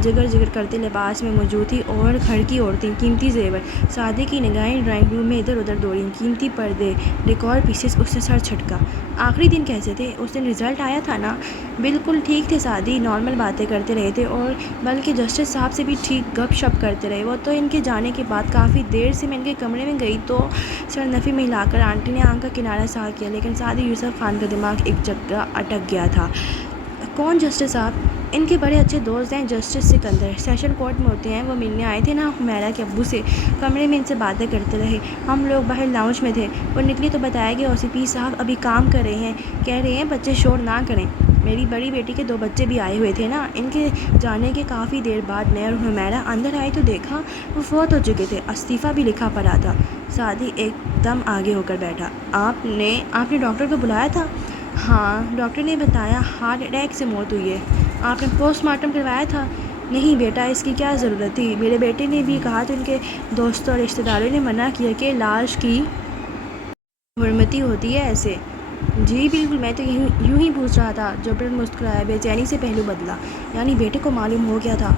جگر جگر کرتے لباس میں موجود تھی اور گھر کی عورتیں، قیمتی زیور۔ سعدی کی نگاہیں ڈرائنگ روم میں ادھر ادھر دوڑیں، قیمتی پردے، ڈیکور پیسز۔ اس نے سر جھٹکا۔ آخری دن کیسے تھے؟ اس دن رزلٹ آیا تھا نا؟ بالکل ٹھیک تھے سعدی، نارمل باتیں کرتے رہے تھے، اور بلکہ جسٹس صاحب سے بھی ٹھیک گپ شپ کرتے رہے۔ وہ تو ان کے جانے کے بعد کافی دیر سے میں ان کے کمرے میں گئی تو سر نفی میں ہلا کر آنٹی نے آنکھ کا کنارہ صاف کیا، لیکن سعدی یوسف خان کا دماغ ایک جگہ اٹک گیا تھا۔ کون جسٹس صاحب؟ ان کے بڑے اچھے دوست ہیں جسٹس سکندر، سیشن کورٹ میں ہوتے ہیں، وہ ملنے آئے تھے نا حمیرہ کے ابو سے، کمرے میں ان سے باتیں کرتے رہے، ہم لوگ باہر لاؤنج میں تھے، وہ نکلی تو بتایا کہ OCP صاحب ابھی کام کر رہے ہیں، کہہ رہے ہیں بچے شور نہ کریں۔ میری بڑی بیٹی کے 2 بچے بھی آئے ہوئے تھے نا۔ ان کے جانے کے کافی دیر بعد میں اور حمیرہ اندر آئی تو دیکھا وہ فوت ہو چکے تھے، استعفیٰ بھی لکھا پڑا تھا۔ سعدی ایک دم آگے ہو کر بیٹھا۔ آپ نے ڈاکٹر کو بلایا تھا؟ ہاں، ڈاکٹر نے بتایا ہارٹ اٹیک سے موت ہوئی ہے۔ آپ نے پوسٹ مارٹم کروایا تھا؟ نہیں بیٹا، اس کی کیا ضرورت تھی، میرے بیٹے نے بھی کہا تو ان کے دوستوں اور رشتہ داروں نے منع کیا کہ لاش کی حرمتی ہوتی ہے ایسے۔ جی بالکل، میں تو یوں ہی پوچھ رہا تھا۔ جبرن مسکرایا، بے چینی سے پہلو بدلا۔ یعنی بیٹے کو معلوم ہو گیا تھا؟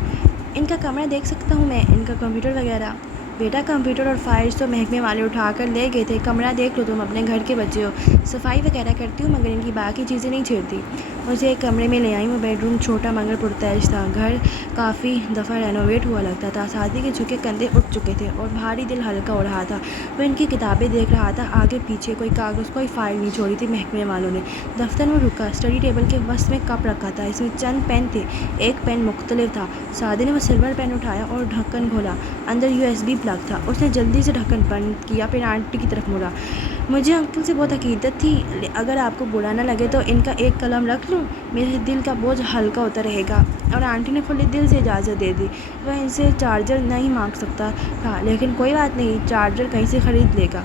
ان کا کمرہ دیکھ سکتا ہوں میں، ان کا کمپیوٹر وغیرہ؟ بیٹا کمپیوٹر اور فائلز تو محکمے والے اٹھا کر لے گئے تھے، کمرہ دیکھ لو، تم اپنے گھر کے بچے ہو، صفائی وغیرہ کرتی ہوں مگر ان کی باقی چیزیں نہیں چھیڑتی۔ اسے ایک کمرے میں لے آئیں، وہ بیڈ روم چھوٹا مگر پرتعیش تھا، گھر کافی دفعہ رینوویٹ ہوا لگتا تھا۔ سعدی کے جھکے کندھے اٹھ چکے تھے اور بھاری دل ہلکا ہو رہا تھا۔ وہ ان کی کتابیں دیکھ رہا تھا، آگے پیچھے کوئی کاغذ کوئی فائل نہیں چھوڑی تھی محکمے والوں نے۔ دفتر میں رکا، اسٹڈی ٹیبل کے وسط میں کپ رکھا تھا، اس میں چند پین تھے، ایک پین مختلف تھا۔ سعدی نے وہ سلور پین اٹھایا اور ڈھکن کھولا، اندر USB پلگ تھا۔ اس نے جلدی سے ڈھکن بند کیا، پھر آنٹی کی طرف مڑا۔ مجھے انکل سے بہت عقیدت تھی، اگر آپ کو برا نہ لگے تو ان کا ایک قلم رکھ لوں، میرے دل کا بوجھ ہلکا ہوتا رہے گا۔ اور آنٹی نے کھلے دل سے اجازت دے دی۔ وہ ان سے چارجر نہیں مانگ سکتا تھا، لیکن کوئی بات نہیں، چارجر کہیں سے خرید لے گا۔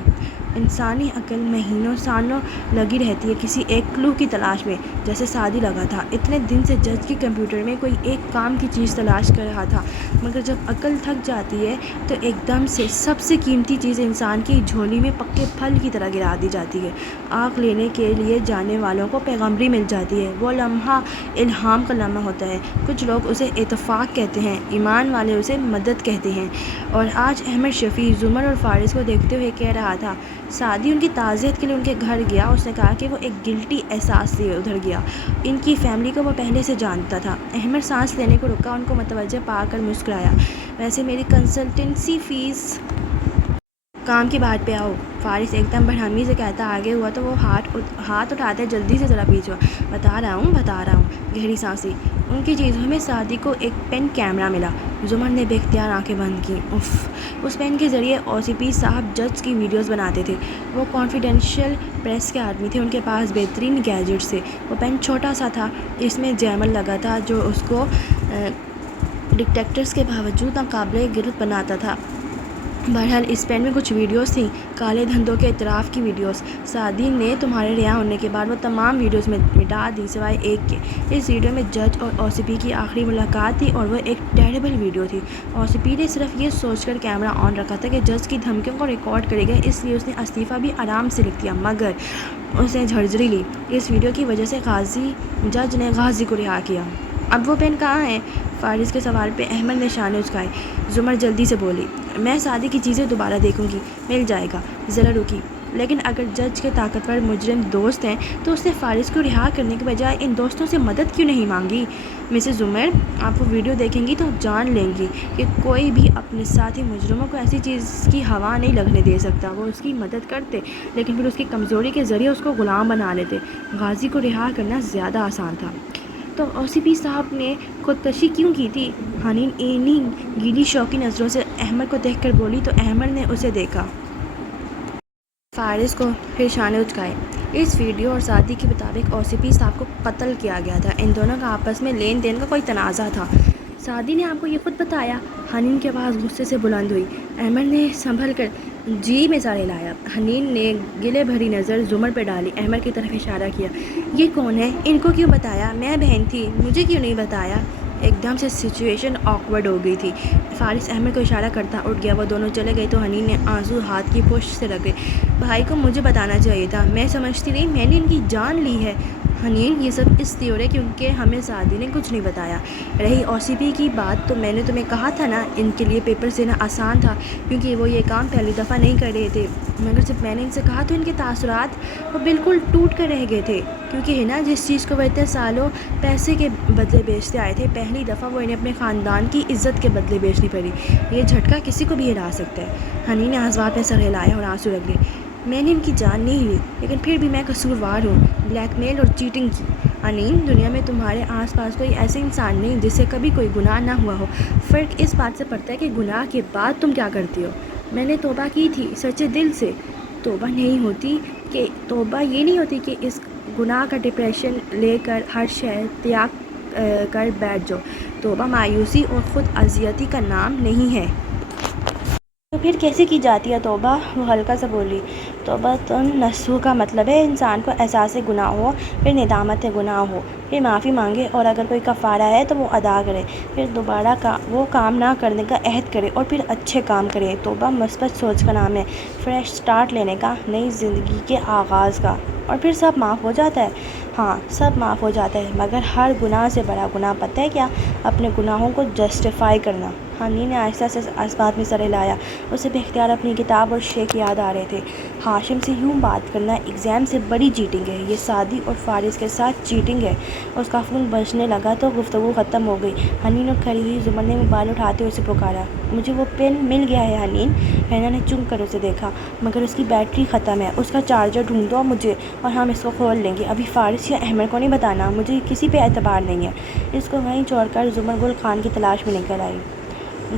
انسانی عقل مہینوں سالوں لگی رہتی ہے کسی ایک کلو کی تلاش میں، جیسے سعدی لگا تھا اتنے دن سے جج کے کمپیوٹر میں کوئی ایک کام کی چیز تلاش کر رہا تھا، مگر جب عقل تھک جاتی ہے تو ایک دم سے سب سے قیمتی چیز انسان کی جھولی میں پکے پھل کی طرح گرا دی جاتی ہے۔ آنکھ لینے کے لیے جانے والوں کو پیغمبری مل جاتی ہے، وہ لمحہ الہام کا لمحہ ہوتا ہے۔ کچھ لوگ اسے اتفاق کہتے ہیں، ایمان والے اسے مدد کہتے ہیں۔ اور آج احمد شفیع زمر اور فارس کو دیکھتے ہوئے کہہ رہا تھا، سعدی ان کی تعزیت کے لیے ان کے گھر گیا، اس نے کہا کہ وہ ایک گلٹی احساس سے ادھر گیا، ان کی فیملی کو وہ پہلے سے جانتا تھا۔ احمد سانس لینے کو رکا، ان کو متوجہ پا کر مسکرایا، ویسے میری کنسلٹنسی فیس کام کی بات پہ آؤ، فارس ایک دم برہمی سے کہتا آگے ہوا تو وہ ہاتھ اٹھاتے جلدی سے ذرا پیچھے ہوا، بتا رہا ہوں۔ گہری سانسی، ان کی چیزوں میں سعدی کو ایک پین کیمرہ ملا۔ زمر نے بے اختیار آنکھیں بند کیں۔ اس پین کے ذریعے OCP صاحب جج کی ویڈیوز بناتے تھے، وہ کانفیڈینشیل پریس کے آدمی تھے، ان کے پاس بہترین گیجٹس تھے۔ وہ پین چھوٹا سا تھا، اس میں جیمر لگا تھا جو اس کو ڈٹیکٹرز کے باوجود ناقابل گرفت بناتا تھا۔ بہرحال اس پین میں کچھ ویڈیوز تھیں، کالے دھندوں کے اعتراف کی ویڈیوز۔ سعدی نے تمہارے رہا ہونے کے بعد وہ تمام ویڈیوز مٹا دی سوائے ایک کے۔ اس ویڈیو میں جج اور OCP کی آخری ملاقات تھی اور وہ ایک ٹیریبل ویڈیو تھی۔ OCP نے صرف یہ سوچ کر کیمرہ آن رکھا تھا کہ جج کی دھمکیوں کو ریکارڈ کرے گا، اس لیے اس نے استعفیٰ بھی آرام سے لکھ دیا، مگر اس نے جھرجھری لی۔ اس ویڈیو کی وجہ سے جج نے غازی کو رہا کیا۔ اب وہ پین کہاں ہے؟ فارس کے سوال پہ احمد نے شانے اچکائے۔ زمر جلدی سے بولی، میں سعدی کی چیزیں دوبارہ دیکھوں گی، مل جائے گا۔ ذرا رکی، لیکن اگر جج کے طاقتور مجرم دوست ہیں تو اس نے فارس کو رہا کرنے کے بجائے ان دوستوں سے مدد کیوں نہیں مانگی؟ مسز زمر، آپ وہ ویڈیو دیکھیں گی تو جان لیں گی کہ کوئی بھی اپنے ساتھی مجرموں کو ایسی چیز کی ہوا نہیں لگنے دے سکتا۔ وہ اس کی مدد کرتے لیکن پھر اس کی کمزوری کے ذریعے اس کو غلام بنا لیتے۔ غازی کو رہا کرنا زیادہ آسان تھا۔ تو OCP صاحب نے خودکشی کیوں کی تھی؟ حنین انہی گیلی شوقی نظروں سے احمد کو دیکھ کر بولی تو احمد نے اسے دیکھا، فارس کو، پھر شانے اچکائے۔ اس ویڈیو اور سعدی کے مطابق OCP صاحب کو قتل کیا گیا تھا۔ ان دونوں کا آپس میں لین دین کا کوئی تنازع تھا۔ سعدی نے آپ کو یہ خود بتایا؟ حنین کی آواز غصے سے بلند ہوئی۔ احمد نے سنبھل کر جی میں سر ہلایا۔ حنین نے گلے بھری نظر زمر پہ ڈالی، احمد کی طرف اشارہ کیا، یہ کون ہے؟ ان کو کیوں بتایا؟ میں بہن تھی، مجھے کیوں نہیں بتایا؟ ایک دم سے سچویشن آکورڈ ہو گئی تھی۔ فارس احمد کو اشارہ کرتا اٹھ گیا، وہ دونوں چلے گئے تو حنین نے آنسو ہاتھ کی پشت سے رگڑے، بھائی کو مجھے بتانا چاہیے تھا، میں سمجھتی رہی میں نے ان کی جان لی ہے۔ حنین، یہ سب اس لیے ہو رہا ہے کیونکہ ہمیں سعدی نے کچھ نہیں بتایا۔ رہی OCP کی بات تو میں نے تمہیں کہا تھا نا، ان کے لیے پیپرز دینا آسان تھا کیونکہ وہ یہ کام پہلی دفعہ نہیں کر رہے تھے، مگر جب میں نے ان سے کہا تو ان کے تاثرات وہ بالکل ٹوٹ کر رہ گئے تھے، کیونکہ ہے نا جس چیز کو وہ اتنے سالوں پیسے کے بدلے بیچتے آئے تھے، پہلی دفعہ وہ انہیں اپنے خاندان کی عزت کے بدلے بیچنی پڑی۔ یہ جھٹکا کسی کو بھی ہلا سکتا ہے۔ حنین نے آزاد میں سر ہلایا اور آنسو رگڑے، میں نے ان کی جان نہیں لی، لیکن پھر بھی میں قصوروار ہوں، بلیک میل اور چیٹنگ کی۔ حنین، دنیا میں تمہارے آس پاس کوئی ایسے انسان نہیں جس سے کبھی کوئی گناہ نہ ہوا ہو، فرق اس بات سے پڑتا ہے کہ گناہ کے بعد تم کیا کرتی ہو۔ میں نے توبہ کی تھی سچے دل سے۔ توبہ یہ نہیں ہوتی کہ اس گناہ کا ڈپریشن لے کر ہر شے تیاگ کر بیٹھ جاؤ۔ توبہ مایوسی اور خود اذیتی کا نام نہیں ہے۔ تو پھر کیسے کی جاتی ہے توبہ؟ وہ ہلکا سا بولی، توبہ نصوح کا مطلب ہے انسان کو احساس گناہ ہو، پھر ندامت گناہ ہو، پھر معافی مانگے اور اگر کوئی کفارہ ہے تو وہ ادا کرے، پھر دوبارہ وہ کام نہ کرنے کا عہد کرے اور پھر اچھے کام کرے۔ توبہ مثبت سوچ کا نام ہے، فریش سٹارٹ لینے کا، نئی زندگی کے آغاز کا۔ اور پھر سب معاف ہو جاتا ہے؟ ہاں، سب معاف ہو جاتا ہے، مگر ہر گناہ سے بڑا گناہ پتہ ہے کیا؟ اپنے گناہوں کو جسٹیفائی کرنا۔ حنین نے آہستہ سے اسبات میں سر ہلایا، اسے بے اختیار اپنی کتاب اور شیخ یاد آ رہے تھے۔ ہاشم سے یوں بات کرنا ایگزام سے بڑی چیٹنگ ہے، یہ سعدی اور فارس کے ساتھ چیٹنگ ہے۔ اس کا فون بجنے لگا تو گفتگو ختم ہو گئی۔ حنین اٹھ کھڑی ہوئی، زمر نے موبائل اٹھاتے ہوئے اسے پکارا، مجھے وہ پین مل گیا ہے حنین۔ حنا نے چونک کر اسے دیکھا، مگر اس کی بیٹری ختم ہے، اس کا چارجر ڈھونڈ دو مجھے اور ہم اس کو کھول لیں گے۔ ابھی فارس یا احمد کو نہیں بتانا، مجھے کسی پہ اعتبار نہیں ہے۔ اس کو وہیں چھوڑ کر زمر گل خان کی تلاش میں نکل آئی،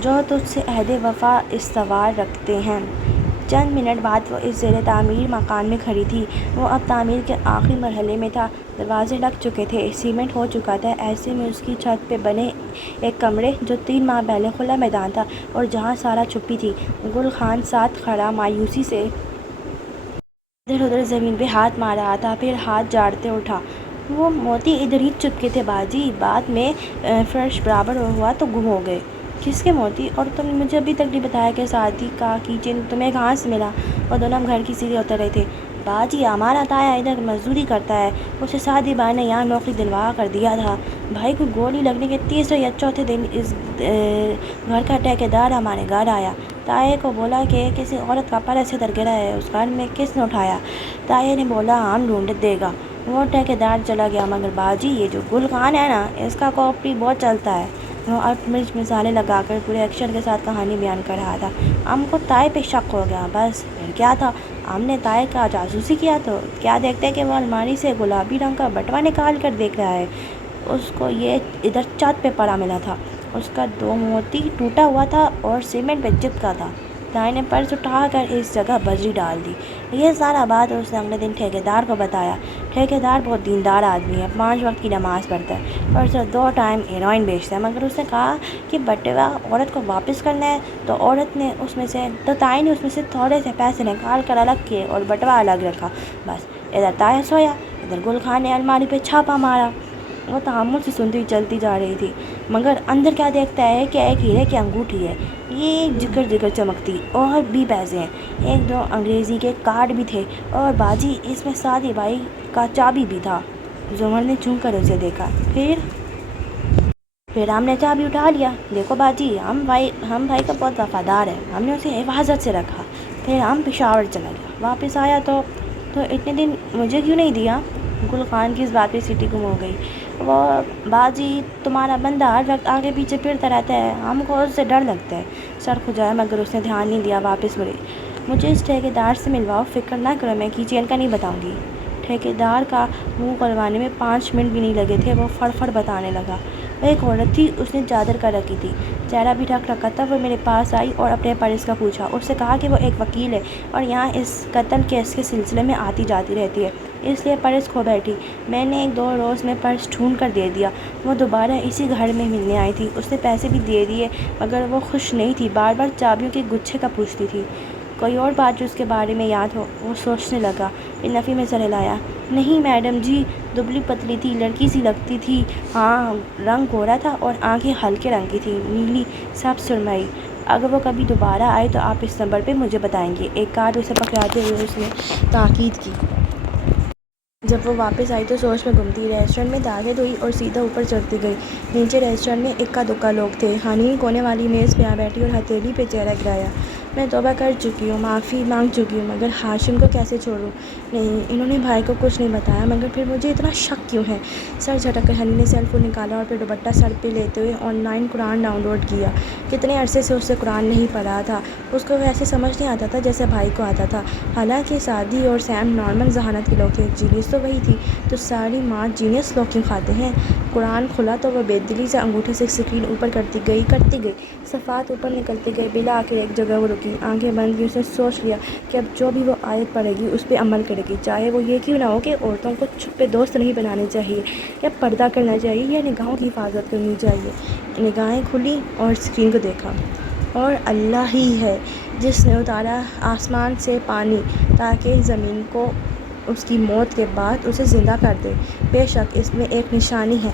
جو تجھ سے عہد وفا استوار رکھتے ہیں۔ چند منٹ بعد وہ اس زیر تعمیر مکان میں کھڑی تھی۔ وہ اب تعمیر کے آخری مرحلے میں تھا، دروازے لگ چکے تھے، سیمنٹ ہو چکا تھا۔ ایسے میں اس کی چھت پہ بنے ایک کمرے جو 3 ماہ پہلے کھلا میدان تھا اور جہاں سارا چھپی تھی، گل خان ساتھ کھڑا مایوسی سے ادھر ادھر زمین پہ ہاتھ مار رہا تھا، پھر ہاتھ جاڑتے اٹھا۔ وہ موتی ادھر ہی چپکے تھے باجی، بعد میں فرش برابر ہوا تو گم ہو گئے۔ کس کے موتی؟ اور تم نے مجھے ابھی تک نہیں بتایا کہ سعدی کا کی چین تمہیں کہاں سے ملا؟ وہ دونوں ہم گھر کی سیڑھی اتر رہے تھے۔ باجی ہمارا تایا ادھر مزدوری کرتا ہے، اسے سعدی بھائی نے یہاں نوکری دلوا کر دیا تھا۔ بھائی کو گولی لگنے کے تیسرے یا چوتھے دن اس گھر کا ٹھیکیدار ہمارے گھر آیا۔ تائے کو بولا کہ کسی عورت کا پرس ادھر گرا ہے، اس گھر میں کس نے اٹھایا؟ تائے نے بولا ہم ڈھونڈ دے گا۔ وہ ٹھیکیدار چلا گیا۔ مگر باجی یہ جو گل خان ہے نا، اس کا کاپی بہت چلتا ہے۔ وہ مرچ مسالے لگا کر پورے ایکشن کے ساتھ کہانی بیان کر رہا تھا۔ ہم کو تائے پہ شک ہو گیا، بس پھر کیا تھا، ہم نے تائے کا جاسوسی کیا تو کیا دیکھتے کہ وہ الماری سے گلابی رنگ کا بٹوا نکال کر دیکھ رہا ہے۔ اس کو یہ ادھر چھت پہ پڑا ملا تھا، اس کا 2 موتی ٹوٹا ہوا تھا اور سیمنٹ پہ چپکا تھا۔ تائے نے پرس اٹھا کر اس جگہ بجری ڈال دی۔ یہ سارا بات اس نے اگلے دن ٹھیکیدار کو بتایا۔ ٹھیکیدار بہت دیندار آدمی ہے، 5 وقت کی نماز پڑھتا ہے اور صرف 2 ٹائم ہیروئن بیچتا ہے۔ مگر اس نے کہا کہ بٹوا عورت کو واپس کرنا ہے تو تائے نے اس میں سے تھوڑے سے پیسے نکال کر الگ کیے اور بٹوا الگ رکھا۔ بس ادھر تایا سویا، ادھر گل خان نے الماری پہ چھاپا مارا۔ وہ تحمل سے سنتی ہوئی چلتی جا رہی تھی، مگر اندر کیا دیکھتا ہے کہ ایک ہیرے کی انگوٹھی ہے، یہ جگر جگر چمکتی، اور بھی پیسے ہیں، 1-2 انگریزی کے کارڈ بھی تھے، اور باجی اس میں سعدی بھائی کا چابی بھی تھا۔ زمر نے چون کر اسے دیکھا۔ پھر ہم نے چابی اٹھا لیا۔ دیکھو باجی، ہم بھائی کا بہت وفادار ہے، ہم نے اسے حفاظت سے رکھا۔ پھر ہم پشاور چلا گیا، واپس آیا تو اتنے دن مجھے کیوں نہیں دیا؟ گل خان کی اس بات پہ سیٹی گم ہو گئی۔ وہ باجی تمہارا بندہ ہر وقت آگے پیچھے پھرتا رہتا ہے، ہم کو اس سے ڈر لگتا ہے۔ سر کھجایا مگر اس نے دھیان نہیں دیا، واپس مڑی۔ مجھے اس ٹھیکیدار سے ملواؤ، فکر نہ کرو، میں کی چین کا نہیں بتاؤں گی۔ ٹھیکیدار کا منہ کھلوانے میں 5 منٹ بھی نہیں لگے تھے، وہ فڑ فڑ بتانے لگا۔ وہ ایک عورت تھی، اس نے چادر کر رکھی تھی، چہرہ بھی ڈھک رکھا تھا۔ وہ میرے پاس آئی اور اپنے پرس کا پوچھا۔ اس سے کہا کہ وہ ایک وکیل ہے اور یہاں اس قتل کیس کے سلسلے میں آتی جاتی رہتی ہے، اس لیے پرس کھو بیٹھی۔ میں نے 1-2 روز میں پرس ڈھونڈ کر دے دیا۔ وہ دوبارہ اسی گھر میں ملنے آئی تھی، اس نے پیسے بھی دے دیے، مگر وہ خوش نہیں تھی، بار بار چابیوں کے گچھے کا پوچھتی تھی۔ کوئی اور بات جو اس کے بارے میں یاد ہو؟ وہ سوچنے لگا، پھر نفی میں سر ہلایا۔ نہیں میڈم جی، دبلی پتلی تھی، لڑکی سی لگتی تھی، ہاں رنگ گورا تھا اور آنکھیں ہلکے رنگ کی تھی، نیلی سبز سرمئی۔ اگر وہ کبھی دوبارہ آئے تو آپ اس نمبر پہ مجھے بتائیں گے۔ ایک کارڈ اسے پکڑاتے ہوئے اس نے تاکید کی۔ جب وہ واپس آئی تو سوچ میں گم تھی۔ ریسٹورنٹ میں داخل ہوئی اور سیدھا اوپر چڑھتی گئی۔ نیچے ریسٹورنٹ میں اکا دکا لوگ تھے۔ حنین کونے والی میز پہ آ بیٹھی اور ہتھیلی پہ چہرہ گرایا۔ میں توبہ کر چکی ہوں، معافی مانگ چکی ہوں، مگر ہاشم کو کیسے چھوڑوں؟ نہیں، انہوں نے بھائی کو کچھ نہیں بتایا، مگر پھر مجھے اتنا شک کیوں ہے؟ سر جھٹک کر حنین نے سیل فون نکالا اور پھر دوپٹہ سر پہ لیتے ہوئے online Quran download کیا۔ کتنے عرصے سے اس سے قرآن نہیں پڑھا تھا، اس کو ایسے سمجھ نہیں آتا تھا جیسے بھائی کو آتا تھا۔ حالانکہ سعدی اور سیم نارمل ذہانت کے لوگ تھے، جینیس تو وہی تھی، تو ساری ماں جینیس لوگ کیوں کھاتے ہیں؟ قرآن کھلا تو وہ بے دلی سے انگوٹھے سے اسکرین اوپر کرتی گئی، صفحات اوپر نکلتے گئے، بالآخر ایک جگہ وہ رکی، آنکھیں بند کی۔ اس نے سوچ لیا کہ اب جو بھی وہ آیت پڑھے گی اس پہ عمل کرے گی، چاہے وہ یہ کیوں نہ ہو کہ عورتوں کو چھپے دوست نہیں بنانے چاہیے، یا پردہ کرنا چاہیے، یا نگاہوں کی حفاظت کرنی چاہیے۔ نگاہیں کھلی اور اسکرین کو دیکھا، اور اللہ ہی ہے جس نے اتارا آسمان سے پانی تاکہ زمین کو اس کی موت کے بعد اسے زندہ کر دے۔ بے شک اس میں ایک نشانی ہے،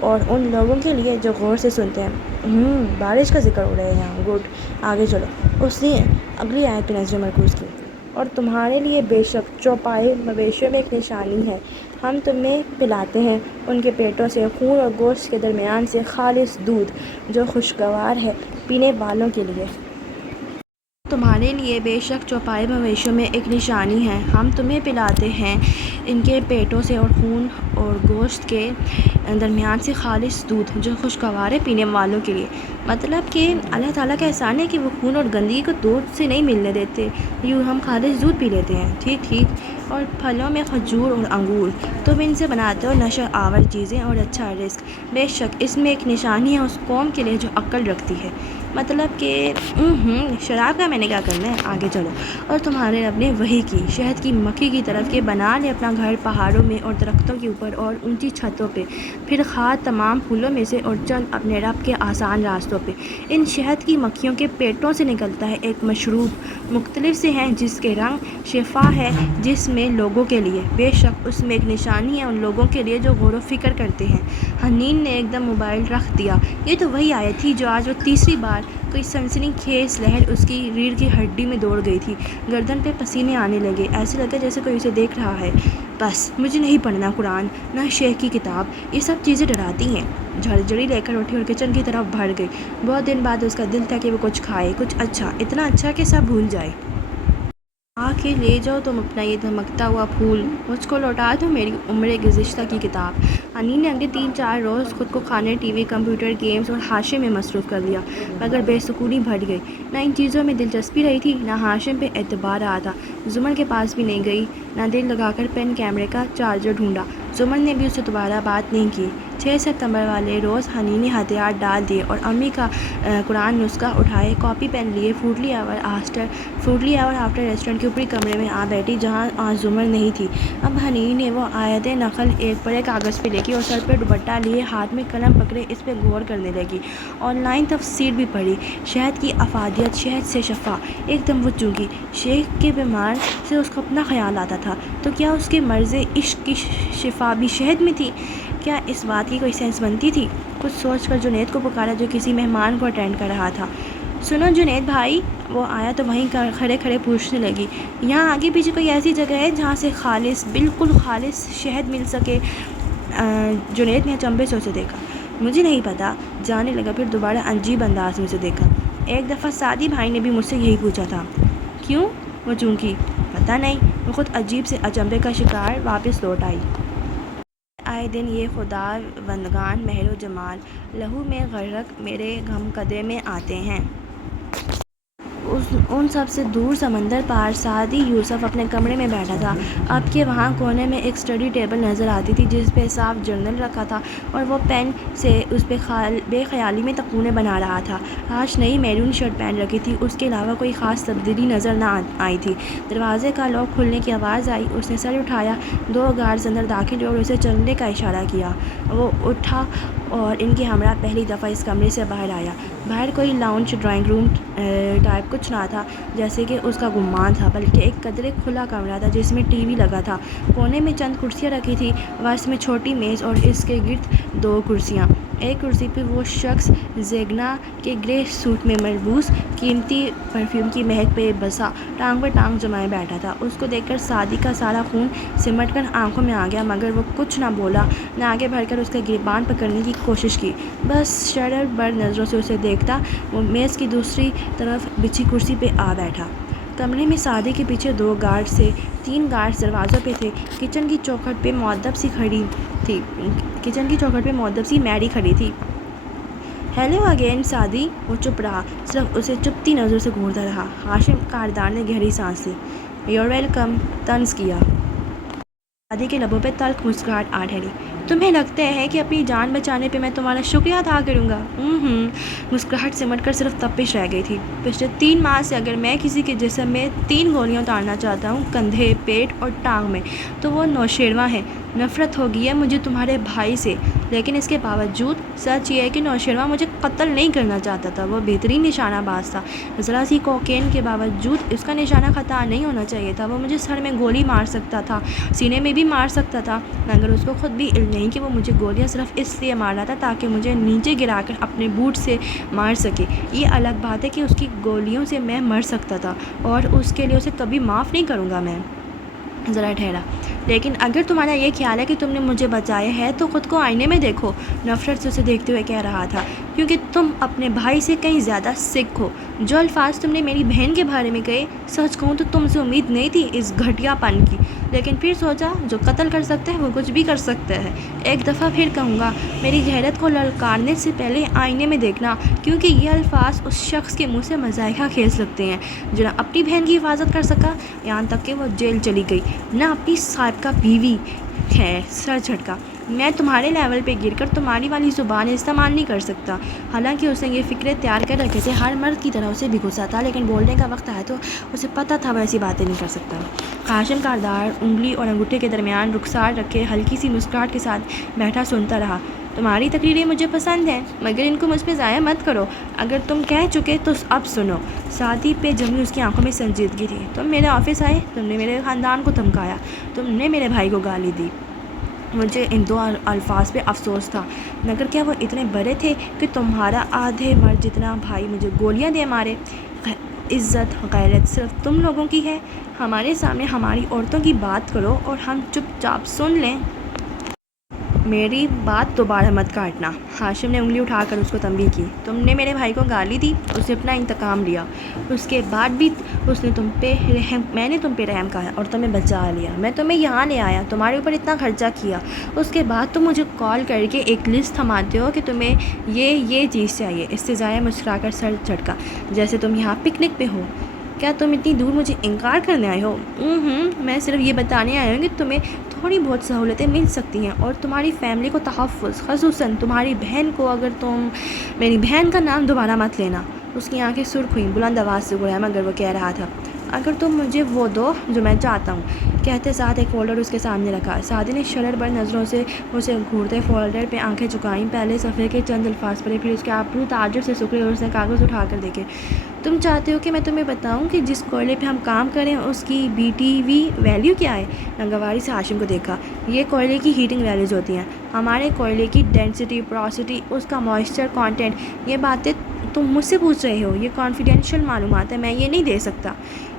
اور ان لوگوں کے لیے جو غور سے سنتے ہیں۔ بارش کا ذکر ہو رہا ہے یہاں، گڈ، آگے چلو۔ اس نے اگلی آیت پہ نظر مرکوز کی۔ اور تمہارے لیے بے شک چوپائے مویشیوں میں ایک نشانی ہے، ہم تمہیں پلاتے ہیں ان کے پیٹوں سے خون اور گوشت کے درمیان سے خالص دودھ جو خوشگوار ہے پینے والوں کے لیے۔ تمہارے لیے بے شک چوپائے مویشیوں میں ایک نشانی ہے، ہم تمہیں پلاتے ہیں ان کے پیٹوں سے اور خون اور گوشت کے درمیان سے خالص دودھ جو خوشگوار ہے پینے والوں کے لیے۔ مطلب کہ اللہ تعالیٰ کا احسان ہے کہ وہ خون اور گندگی کو دودھ سے نہیں ملنے دیتے، یوں ہم خالص دودھ پی لیتے ہیں۔ ٹھیک۔ اور پھلوں میں کھجور اور انگور، تم ان سے بناتے ہو نشہ آور چیزیں اور اچھا رزق، بے شک اس میں ایک نشانی ہے اس قوم کے لیے جو عقل رکھتی ہے۔ مطلب کہ شراب کا میں نے کیا کرنا ہے، آگے چلو۔ اور تمہارے رب نے وحی کی شہد کی مکھی کی طرف کہ بنا لے اپنا گھر پہاڑوں میں اور درختوں کے اوپر اور اونچی چھتوں پہ، پھر کھا تمام پھولوں میں سے اور چل اپنے رب کے آسان راستوں پہ۔ ان شہد کی مکھیوں کے پیٹوں سے نکلتا ہے ایک مشروب مختلف سے ہیں جس کے رنگ شفا ہے جس میں لوگوں کے لیے، بے شک اس میں ایک نشانی ہے ان لوگوں کے لیے جو غور و فکر کرتے ہیں۔ حنین نے ایک دم موبائل رکھ دیا۔ یہ تو وہی آیت تھی جو آج وہ تیسری بار کوئی سنسنی خیز لہر اس کی ریڑھ کی ہڈی میں دوڑ گئی تھی۔ گردن پہ پسینے آنے لگے، ایسے لگا جیسے کوئی اسے دیکھ رہا ہے۔ بس مجھے نہیں پڑھنا قرآن، نہ شیخ کی کتاب، یہ سب چیزیں ڈراتی ہیں۔ جھڑجھڑی لے کر اٹھی اور کچن کی طرف بڑھ گئی۔ بہت دن بعد اس کا دل تھا کہ وہ کچھ کھائے، کچھ اچھا، اتنا اچھا کہ سب بھول جائے۔ آ کے لے جاؤ تم اپنا یہ دھمکتا ہوا پھول، مجھ کو لوٹا دو میری عمر گزشتہ کی کتاب۔ حنین نے اگلے 3-4 روز خود کو کھانے، ٹی وی، کمپیوٹر، گیمز اور ہاشم میں مصروف کر لیا، مگر بے سکونی بڑھ گئی۔ نہ ان چیزوں میں دلچسپی رہی تھی، نہ ہاشم پہ اعتبار رہا تھا۔ زمر کے پاس بھی نہیں گئی، نہ دل لگا کر پین کیمرے کا چارجر ڈھونڈا۔ زمر نے بھی اس سے دوبارہ بات نہیں کی۔ 6 ستمبر والے روز حنین نے ہتھیار ڈال دیے اور امی کا قرآن نسخہ اٹھائے، کاپی پین لیے فوڈلی آور آفٹر ریسٹورنٹ کے اوپری کمرے میں آ بیٹھی جہاں آج زمر نہیں تھی۔ اب حنین نے وہ آیت نقل ایک بڑے کاغذ پہ لکھی اور سر پہ دوپٹہ لیے ہاتھ میں قلم پکڑے اس پہ غور کرنے لگی۔ آن لائن تفسیر بھی پڑھی۔ شہد کی افادیت، شہد سے شفا۔ ایک دم وہ چونکی شیخ کے بیمار سے اس کو اپنا خیال آتا تھا، تو کیا اس کے مرض عشق کی شفا بھی شہد میں تھی؟ کیا اس بات کی کوئی سینس بنتی تھی؟ کچھ سوچ کر جنید کو پکارا جو کسی مہمان کو اٹینڈ کر رہا تھا۔ سنو جنید بھائی، وہ آیا تو وہیں کھڑے کھڑے پوچھنے لگی، یہاں آگے پیچھے کوئی ایسی جگہ ہے جہاں سے خالص، بالکل خالص شہد مل سکے؟ جنید نے اچنبھے سے اسے دیکھا۔ مجھے نہیں پتا، جانے لگا، پھر دوبارہ عجیب انداز میں اسے دیکھا۔ ایک دفعہ سعدی بھائی نے بھی مجھ سے یہی پوچھا تھا۔ کیوں؟ وہ چونکی۔ پتہ نہیں، وہ خود عجیب سے اچنبھے کا شکار واپس لوٹ آئی۔ آئے دن یہ خداوندگان مہر و جمال لہو میں غرق میرے غمکدے میں آتے ہیں۔ ان سب سے دور سمندر پار سعدی یوسف اپنے کمرے میں بیٹھا تھا۔ اب کہ وہاں کونے میں ایک اسٹڈی ٹیبل نظر آتی تھی جس پہ صاف جرنل رکھا تھا اور وہ پین سے اس پہ بے خیالی میں تکونے بنا رہا تھا۔ آج نئی میرون شرٹ پہن رکھی تھی، اس کے علاوہ کوئی خاص تبدیلی نظر نہ آئی تھی۔ دروازے کا لاک کھلنے کی آواز آئی، اس نے سر اٹھایا، 2 گارڈز اندر داخل ہوئے اور اسے چلنے کا اشارہ کیا۔ وہ اٹھا اور ان کے ہمراہ پہلی دفعہ اس کمرے سے باہر آیا۔ باہر کوئی لاؤنج، ڈرائنگ روم ٹائپ کچھ نہ تھا جیسے کہ اس کا گمان تھا، بلکہ ایک قدرے کھلا کمرہ تھا جس میں ٹی وی لگا تھا۔ کونے میں چند کرسیاں رکھی تھیں، وسط میں چھوٹی میز اور اس کے گرد 2 کرسیاں۔ ایک کرسی پہ وہ شخص زیگنا کے گرے سوٹ میں ملبوس، قیمتی پرفیوم کی مہک پہ بسا ٹانگ پر ٹانگ جمائے بیٹھا تھا۔ اس کو دیکھ کر سعدی کا سارا خون سمٹ کر آنکھوں میں آ گیا، مگر وہ کچھ نہ بولا، نہ آگے بڑھ کر اس کا گریبان پکڑنے کی کوشش کی، بس شرر بر نظروں سے اسے دیکھتا وہ میز کی دوسری طرف بچھی کرسی پہ آ بیٹھا۔ کمرے میں سعدی کے پیچھے 2 گارڈز تھے، 3 گارڈز دروازوں پہ تھے۔ کچن کی چوکھٹ پہ مؤدب سی میری کھڑی تھی۔ Hello again Saadi. وہ چپ رہا، صرف اسے چپتی نظروں سے گھورتا رہا۔ ہاشم کاردار نے گہری سانس لی۔ یور ویلکم، طنز کیا۔ سعدی کے لبوں پہ تلخ مسکراہٹ آ ٹھہری۔ تمہیں لگتا ہے کہ اپنی جان بچانے پہ میں تمہارا شکریہ ادا کروں گا؟ مسکراہٹ سمٹ کر صرف تپش رہ گئی تھی۔ پچھلے 3 ماہ سے اگر میں کسی کے جسم میں 3 گولیاں اتارنا چاہتا ہوں، کندھے، پیٹ اور ٹانگ میں، تو وہ نوشیروان ہے۔ نفرت ہو گئی ہے مجھے تمہارے بھائی سے، لیکن اس کے باوجود سچ یہ ہے کہ نوشیروان مجھے قتل نہیں کرنا چاہتا تھا، وہ بہترین نشانہ باز تھا۔ ذرا سی کوکین کے باوجود اس کا نشانہ خطا نہیں ہونا چاہیے تھا۔ وہ مجھے سر میں گولی مار سکتا تھا، سینے میں بھی مار سکتا تھا، مگر اس کو خود بھی علم نہیں کہ وہ مجھے گولیاں صرف اس لیے مار رہا تھا تاکہ مجھے نیچے گرا کر اپنے بوٹ سے مار سکے۔ یہ الگ بات ہے کہ اس کی گولیوں سے میں مر سکتا تھا اور اس کے لیے اسے کبھی معاف نہیں کروں گا میں۔ ذرا ٹھہرا، لیکن اگر تمہارا یہ خیال ہے کہ تم نے مجھے بچایا ہے تو خود کو آئینے میں دیکھو، نفرت سے اسے دیکھتے ہوئے کہہ رہا تھا، کیونکہ تم اپنے بھائی سے کہیں زیادہ سکھ ہو۔ جو الفاظ تم نے میری بہن کے بارے میں کہے، سچ کہوں تو تم سے امید نہیں تھی اس گھٹیا پن کی، لیکن پھر سوچا جو قتل کر سکتا ہے وہ کچھ بھی کر سکتا ہے۔ ایک دفعہ پھر کہوں گا، میری غیرت کو للکارنے سے پہلے آئینے میں دیکھنا، کیونکہ یہ الفاظ اس شخص کے منہ سے مضائقہ خیز لگتے ہیں جو نہ اپنی بہن کی حفاظت کر سکا، یہاں تک کہ وہ جیل چلی گئی، نہ اپنی سابقہ بیوی ہے، سر جھٹکا، میں تمہارے لیول پہ گر کر تمہاری والی زبان استعمال نہیں کر سکتا۔ حالانکہ اس نے یہ فکرے تیار کر رکھے تھے، ہر مرد کی طرح اسے بھی غصہ تھا، لیکن بولنے کا وقت آیا تو اسے پتہ تھا وہ ایسی باتیں نہیں کر سکتا۔ ہاشم کاردار انگلی اور انگوٹھے کے درمیان رخسار رکھے ہلکی سی مسکراہٹ کے ساتھ بیٹھا سنتا رہا۔ تمہاری تقریریں مجھے پسند ہیں، مگر ان کو مجھ پہ ضائع مت کرو۔ اگر تم کہہ چکے تو اب سنو۔ سادی پہ جمی اس کی آنکھوں میں سنجیدگی تھی۔ تم میرے آفس آئے، تم نے میرے خاندان کو دھمکایا، تم نے میرے بھائی کو گالی دی۔ مجھے ان دو الفاظ پہ افسوس تھا، مگر کیا وہ اتنے بڑے تھے کہ تمہارا آدھے مرد جتنا بھائی مجھے گولیاں دے مارے؟ عزت غیرت صرف تم لوگوں کی ہے۔ ہمارے سامنے ہماری عورتوں کی بات کرو اور ہم چپ چاپ سن لیں۔ میری بات دوبارہ مت کاٹنا۔ ہاشم نے انگلی اٹھا کر اس کو تنبیہ کی۔ تم نے میرے بھائی کو گالی دی، اس نے اپنا انتقام لیا، اس کے بعد بھی میں نے تم پہ رحم کہا اور تمہیں بچا لیا۔ میں تمہیں یہاں لے آیا، تمہارے اوپر اتنا خرچہ کیا، اس کے بعد تم مجھے کال کر کے ایک لسٹ تھماتے ہو کہ تمہیں یہ چیز چاہیے۔ استہزائیہ مسکرا کر سر جھٹکا، جیسے تم یہاں پکنک پہ ہو۔ کیا تم اتنی دور مجھے انکار کرنے آئے ہو؟ میں صرف یہ بتانے آیا ہوں کہ تمہیں تھوڑی بہت سہولتیں مل سکتی ہیں اور تمہاری فیملی کو تحفظ، خصوصاً تمہاری بہن کو۔ اگر تم میری بہن کا نام دوبارہ مت لینا۔ اس کی آنکھیں سرخ ہوئیں، بلند آواز سے گویا مگر وہ کہہ رہا تھا، اگر تم مجھے وہ دو جو میں چاہتا ہوں۔ کہتے ساتھ ایک فولڈر اس کے سامنے رکھا۔ سعدی نے شرر بر نظروں سے اسے گھورتے فولڈر پہ آنکھیں جھکائیں، پہلے صفحے کے چند الفاظ پڑھے، پھر اس کے ابرو تعجب سے سکڑے اور اس نے کاغذ اٹھا کر دیکھے۔ تم چاہتے ہو کہ میں تمہیں بتاؤں کہ جس کوئلے پہ ہم کام کریں اس کی BTV ویلیو کیا ہے؟ ناگواری سے ہاشم کو دیکھا۔ یہ کوئلے کی ہیٹنگ ویلیوز ہوتی ہیں۔ ہمارے کوئلے کی ڈینسٹی، پورosity، اس کا موئسچر کانٹینٹ، یہ باتیں تم مجھ سے پوچھ رہے ہو؟ یہ کانفیڈینشیل معلومات ہے، میں یہ نہیں دے سکتا۔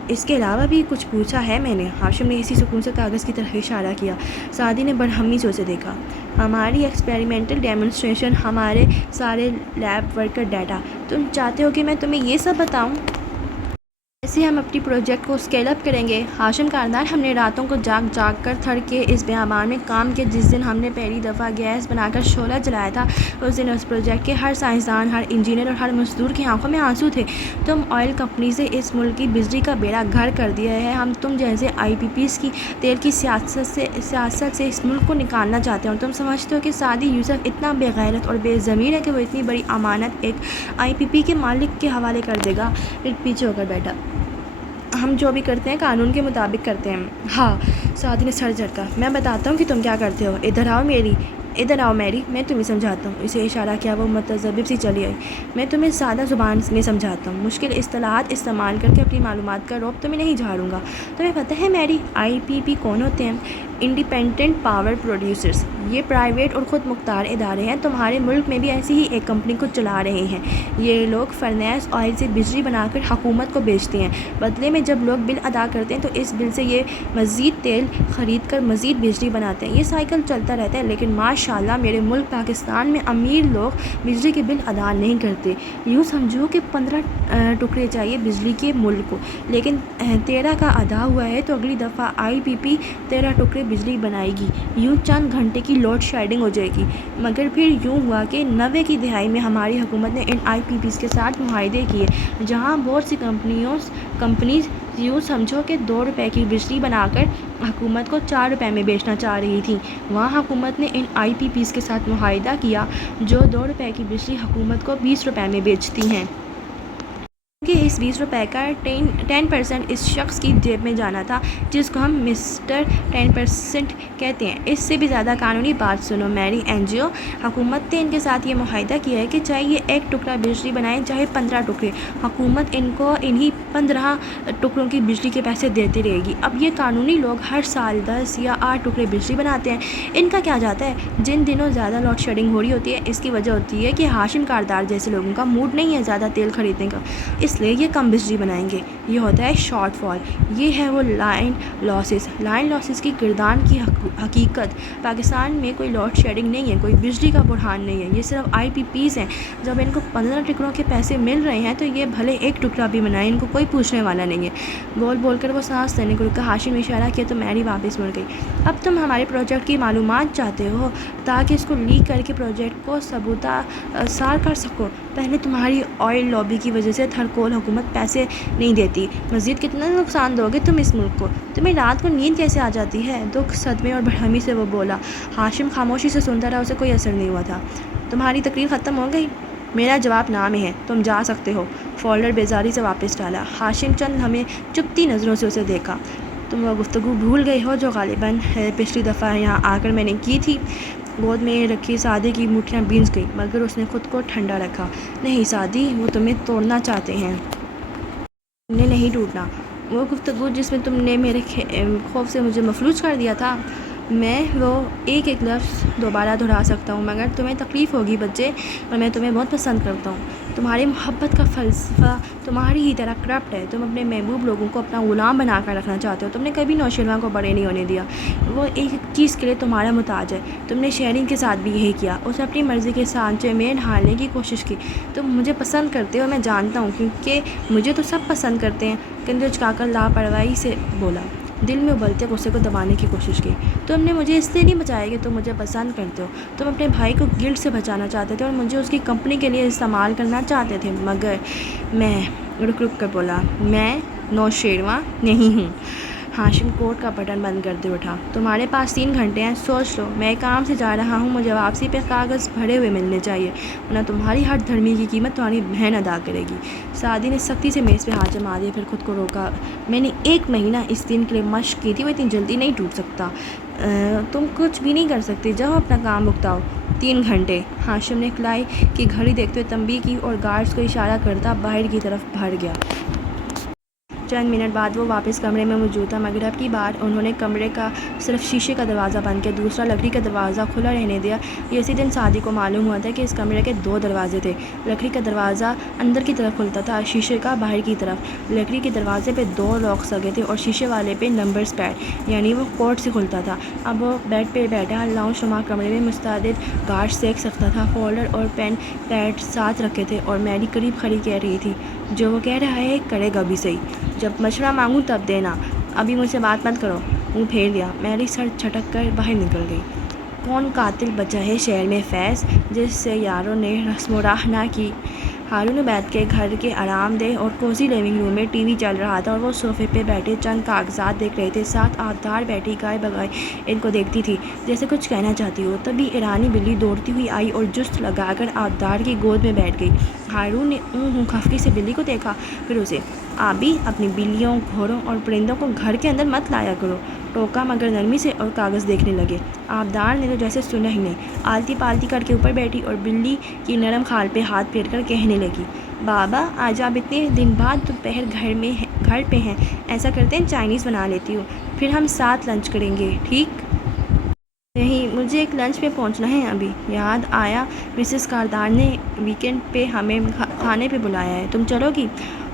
اس کے علاوہ بھی کچھ پوچھا ہے میں نے؟ ہاشم نے اسی سکون سے کاغذ کی طرف اشارہ کیا۔ سعدی نے برہمی سے اسے دیکھا۔ ہماری ایکسپیریمنٹل ڈیمونسٹریشن، ہمارے سارے لیب ورک کا ڈیٹا۔ تم چاہتے ہو کہ میں تمہیں یہ سب بتاؤں؟ ایسے ہم اپنی پروجیکٹ کو اسکیل اپ کریں گے۔ ہاشم کاردار، ہم نے راتوں کو جاگ کر تھر کے اس بیابان میں کام کیا۔ جس دن ہم نے پہلی دفعہ گیس بنا کر شعلہ جلایا تھا، اس دن اس پروجیکٹ کے ہر سائنسدان، ہر انجینئر اور ہر مزدور کی آنکھوں میں آنسو تھے۔ تم آئل کمپنی سے اس ملک کی بجلی کا بیڑا گھر کر دیا ہے۔ ہم تم جیسے IPPs کی تیل کی سیاست سے اس ملک کو نکالنا چاہتے ہیں، اور تم سمجھتے ہو کہ سعدی یوسف اتنا بے غیرت اور بے ضمیر ہے کہ وہ اتنی بڑی امانت ایک IPP کے مالک کے حوالے کر دے گا؟ پھر پیچھے ہو کر بیٹھا۔ ہم جو بھی کرتے ہیں قانون کے مطابق کرتے ہیں۔ ہاں، سعدی نے سر جھٹکا۔ میں بتاتا ہوں کہ تم کیا کرتے ہو۔ ادھر آؤ میری، میں تمہیں سمجھاتا ہوں۔ اسے اشارہ کیا، وہ متذبذب سی چلی آئی۔ میں تمہیں سادہ زبان میں سمجھاتا ہوں، مشکل اصطلاحات استعمال کر کے اپنی معلومات کا رعب تمہیں نہیں جھاڑوں گا۔ تمہیں پتہ ہے میری IPP کون ہوتے ہیں؟ Independent power producers. یہ پرائیویٹ اور خود مختار ادارے ہیں۔ تمہارے ملک میں بھی ایسی ہی ایک کمپنی کو چلا رہے ہیں۔ یہ لوگ فرنیس آئل سے بجلی بنا کر حکومت کو بیچتے ہیں، بدلے میں جب لوگ بل ادا کرتے ہیں تو اس بل سے یہ مزید تیل خرید کر مزید بجلی بناتے ہیں۔ یہ سائیکل چلتا رہتا ہے، لیکن ماشاءاللہ میرے ملک پاکستان میں امیر لوگ بجلی کے بل ادا نہیں کرتے۔ یوں سمجھو کہ 15 ٹکڑے چاہیے بجلی کے ملک کو، لیکن 13 کا ادا ہوا ہے تو اگلی دفعہ IPP 13 ٹکڑے بجلی بنائے گی۔ یوں چند گھنٹے کی لوڈ شیڈنگ ہو جائے گی۔ مگر پھر یوں ہوا کہ 90 کی دہائی میں ہماری حکومت نے ان IPPs کے ساتھ معاہدے کیے، جہاں بہت سی کمپنیز یوں سمجھو کہ 2 روپے کی بجلی بنا کر حکومت کو 4 روپے میں بیچنا چاہ رہی تھیں۔ وہاں حکومت نے ان IPPs کے ساتھ معاہدہ کیا جو 2 روپے کی بجلی حکومت کو 20 روپے میں بیچتی ہیں، کہ اس 20 روپے کا 10% اس شخص کی جیب میں جانا تھا جس کو ہم مسٹر 10% کہتے ہیں۔ اس سے بھی زیادہ قانونی بات سنو میری NGO، حکومت نے ان کے ساتھ یہ معاہدہ کیا ہے کہ چاہے یہ 1 ٹکڑا بجلی بنائیں چاہے 15 ٹکڑے، حکومت ان کو انہی 15 ٹکڑوں کی بجلی کے پیسے دیتی رہے گی۔ اب یہ قانونی لوگ ہر سال 10 یا 8 ٹکڑے بجلی بناتے ہیں۔ ان کا کیا جاتا ہے؟ جن دنوں زیادہ لوڈ شیڈنگ ہو رہی ہوتی ہے، اس کی وجہ ہوتی ہے کہ ہاشم کاردار جیسے لوگوں کا موڈ نہیں ہے زیادہ تیل خریدنے کا، اس لیے یہ کم بجلی بنائیں گے۔ یہ ہوتا ہے شارٹ فال، یہ ہے وہ لائن لاسز کی گردان کی حقیقت۔ پاکستان میں کوئی لوڈ شیڈنگ نہیں ہے، کوئی بجلی کا بحران نہیں ہے، یہ صرف IPPs ہیں۔ جب ان کو 15 ٹکڑوں کے پیسے مل رہے ہیں تو یہ بھلے 1 ٹکڑا بھی بنائیں، ان کو کوئی پوچھنے والا نہیں ہے۔ بول کر وہ سانس لینے کو رکا۔ ہاشم نے اشارہ کیا تو میری واپس مڑ گئی۔ اب تم ہمارے پروجیکٹ کی معلومات چاہتے ہو تاکہ اس کو لیک کر کے پروجیکٹ کو ثبوتہ سار کر سکو؟ پہلے تمہاری آئل لابی کی وجہ سے تھرکول حکومت پیسے نہیں دیتی، مزید کتنا نقصان دو گے تم اس ملک کو؟ تمہیں رات کو نیند کیسے آ جاتی ہے؟ دکھ، صدمے اور برہمی سے وہ بولا۔ ہاشم خاموشی سے سنتا رہا، اسے کوئی اثر نہیں ہوا تھا۔ تمہاری تقریر ختم ہو گئی؟ میرا جواب نہ میں ہے، تم جا سکتے ہو۔ فولڈر بیزاری سے واپس ڈالا۔ ہاشم چند ہمیں چپتی نظروں سے اسے دیکھا۔ تم وہ گفتگو بھول گئے ہو جو غالباً پچھلی دفعہ یہاں آ کر میں نے کی تھی؟ گود میں رکھی سعدی کی مٹھیاں بھیج گئی، مگر اس نے خود کو ٹھنڈا رکھا۔ نہیں سعدی، وہ تمہیں توڑنا چاہتے ہیں، تم نے نہیں ٹوٹنا۔ وہ گفتگو جس میں تم نے میرے خوف سے مجھے مفلوج کر دیا تھا، میں وہ ایک ایک لفظ دوبارہ دہرا سکتا ہوں، مگر تمہیں تکلیف ہوگی بچے، اور میں تمہیں بہت پسند کرتا ہوں۔ تمہاری محبت کا فلسفہ تمہاری ہی طرح کرپٹ ہے۔ تم اپنے محبوب لوگوں کو اپنا غلام بنا کر رکھنا چاہتے ہو۔ تم نے کبھی نوشیروان کو بڑے نہیں ہونے دیا، وہ ایک چیز کے لیے تمہارا محتاج ہے۔ تم نے شیرین کے ساتھ بھی یہی کیا، اسے اپنی مرضی کے سانچے میں ڈھالنے کی کوشش کی۔ تم مجھے پسند کرتے ہو، میں جانتا ہوں، کیونکہ مجھے تو سب پسند کرتے ہیں، کندھے اچکا کر لاپرواہی سے بولا، دل میں ابلتے غصے کو دبانے کی کوشش کی۔ تم نے مجھے اس لیے نہیں بچایا کہ تم مجھے پسند کرتے ہو، تم اپنے بھائی کو گلٹ سے بچانا چاہتے تھے اور مجھے اس کی کمپنی کے لیے استعمال کرنا چاہتے تھے، مگر میں رک رک کر بولا، میں نوشیروان نہیں ہوں۔ ہاشم کوٹ کا بٹن بند کرتے اٹھا۔ تمہارے پاس 3 گھنٹے ہیں، سوچ لو، میں کام سے جا رہا ہوں، مجھے واپسی پہ کاغذ بھرے ہوئے ملنے چاہیے، ورنہ تمہاری ہر دھرمی کی قیمت تمہاری بہن ادا کرے گی۔ سعدی نے سختی سے میز پہ ہاتھ جما دیا، پھر خود کو روکا۔ میں نے 1 مہینہ اس دن کے لیے مشق کی تھی، وہ اتنی جلدی نہیں ٹوٹ سکتا۔ تم کچھ بھی نہیں کر سکتے، جاؤ اپنا کام بھگتاؤ۔ 3 گھنٹے۔ ہاشم نے کلائی کی گھڑی دیکھتے ہوئے تنبیہ کی اور گارڈز کو اشارہ کرتا باہر کی طرف بڑھ گیا۔ چند منٹ بعد وہ واپس کمرے میں موجود تھا، مگر اب کی بار انہوں نے کمرے کا صرف شیشے کا دروازہ بند کیا، دوسرا لکڑی کا دروازہ کھلا رہنے دیا۔ یہ اسی دن سعدی کو معلوم ہوا تھا کہ اس کمرے کے 2 دروازے تھے، لکڑی کا دروازہ اندر کی طرف کھلتا تھا، شیشے کا باہر کی طرف۔ لکڑی کے دروازے پہ 2 لاکس لگے تھے اور شیشے والے پہ نمبرز پیڈ، یعنی وہ کوڈ سے کھلتا تھا۔ اب وہ بیڈ پہ بیٹھا لاؤنج نما کمرے میں متعدد گارڈز دیکھ سکتا تھا، فولڈر اور پین پیڈ ساتھ رکھے تھے، اور میری قریب کھڑی کہہ رہی تھی، جو وہ کہہ رہا ہے کرے گا بھی صحیح، جب مشورہ مانگوں تب دینا، ابھی مجھ سے بات مت کرو۔ منہ پھیر لیا، میری سر چھٹک کر باہر نکل گئی۔ کون قاتل بچا ہے شہر میں فیض، جس سے یاروں نے رسم و راہ نہ کی؟ ہارون عبید کے گھر کے آرام دہ اور کوزی لیونگ روم میں ٹی وی چل رہا تھا، اور وہ صوفے پہ بیٹھے چند کاغذات دیکھ رہے تھے، ساتھ آبدار بیٹھی گائے بگائے ان کو دیکھتی تھی جیسے کچھ کہنا چاہتی ہو۔ تبھی ایرانی بلی دوڑتی ہوئی آئی اور جست لگا کر آبدار کی گود میں بیٹھ گئی۔ ہارون نے خفگی سے بلی کو دیکھا، پھر اسے۔ آبی، اپنی بلیوں، گھوڑوں اور پرندوں کو گھر کے اندر مت لایا کرو، ٹوکا مگر نرمی سے، اور کاغذ دیکھنے لگے۔ آبدار نے تو جیسے سنا ہی نہیں، آلتی پالتی کر کے اوپر بیٹھی اور بلی کی نرم کھال پہ ہاتھ پھیر کر کہنے لگی، بابا آج آپ اتنے دن بعد دوپہر گھر پہ ہیں، ایسا کرتے ہیں چائنیز بنا لیتی ہوں، پھر ہم ساتھ لنچ کریں گے، ٹھیک؟ نہیں، مجھے ایک لنچ پہ پہنچنا ہے ابھی۔ یاد آیا مسز کاردار نے ویکینڈ پہ ہمیں کھانے پہ بلایا ہے، تم چلو گی؟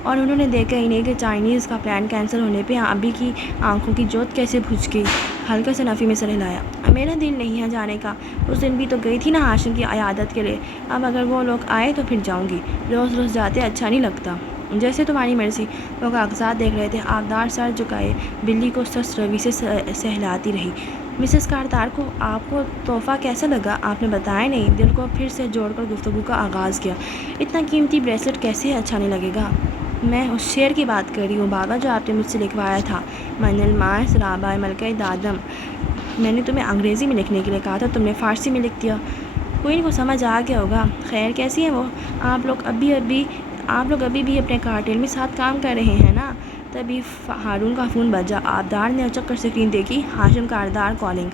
اور انہوں نے دیکھا ہی نہیں کہ چائنیز کا پلان کینسل ہونے پہ ابھی کی آنکھوں کی جوت کیسے بجھ گئی۔ ہلکا سے نفی میں سر ہلایا۔ میرا دل نہیں ہے جانے کا، اس دن بھی تو گئی تھی نا ہاشم کی عیادت کے لیے، اب اگر وہ لوگ آئے تو پھر جاؤں گی، روز روز جاتے اچھا نہیں لگتا۔ جیسے تمہاری مرضی۔ وہ کاغذات دیکھ رہے تھے، آبدار سر جھکائے بلی کو سست روی سے سہلاتی رہی۔ مسز کاردار کو آپ کو تحفہ کیسا لگا؟ آپ نے بتایا نہیں۔ دل کو پھر سے جوڑ کر گفتگو کا آغاز کیا۔ اتنا قیمتی بریسلٹ کیسے اچھا نہیں لگے گا؟ میں اس شعر کی بات کر رہی ہوں بابا، جو آپ نے مجھ سے لکھوایا تھا، من الماس رابع ملکہ دادم۔ میں نے تمہیں انگریزی میں لکھنے کے لیے کہا تھا، تم نے فارسی میں لکھ دیا۔ کوئی نہیں، کو سمجھ آ گیا ہوگا۔ خیر کیسی ہیں وہ؟ آپ لوگ ابھی بھی اپنے کارٹیل میں ساتھ کام کر رہے ہیں نا؟ تبھی ہارون کا فون بجا۔ آبدار نے اچک کر اسکرین دیکھی، ہاشم کاردار کالنگ۔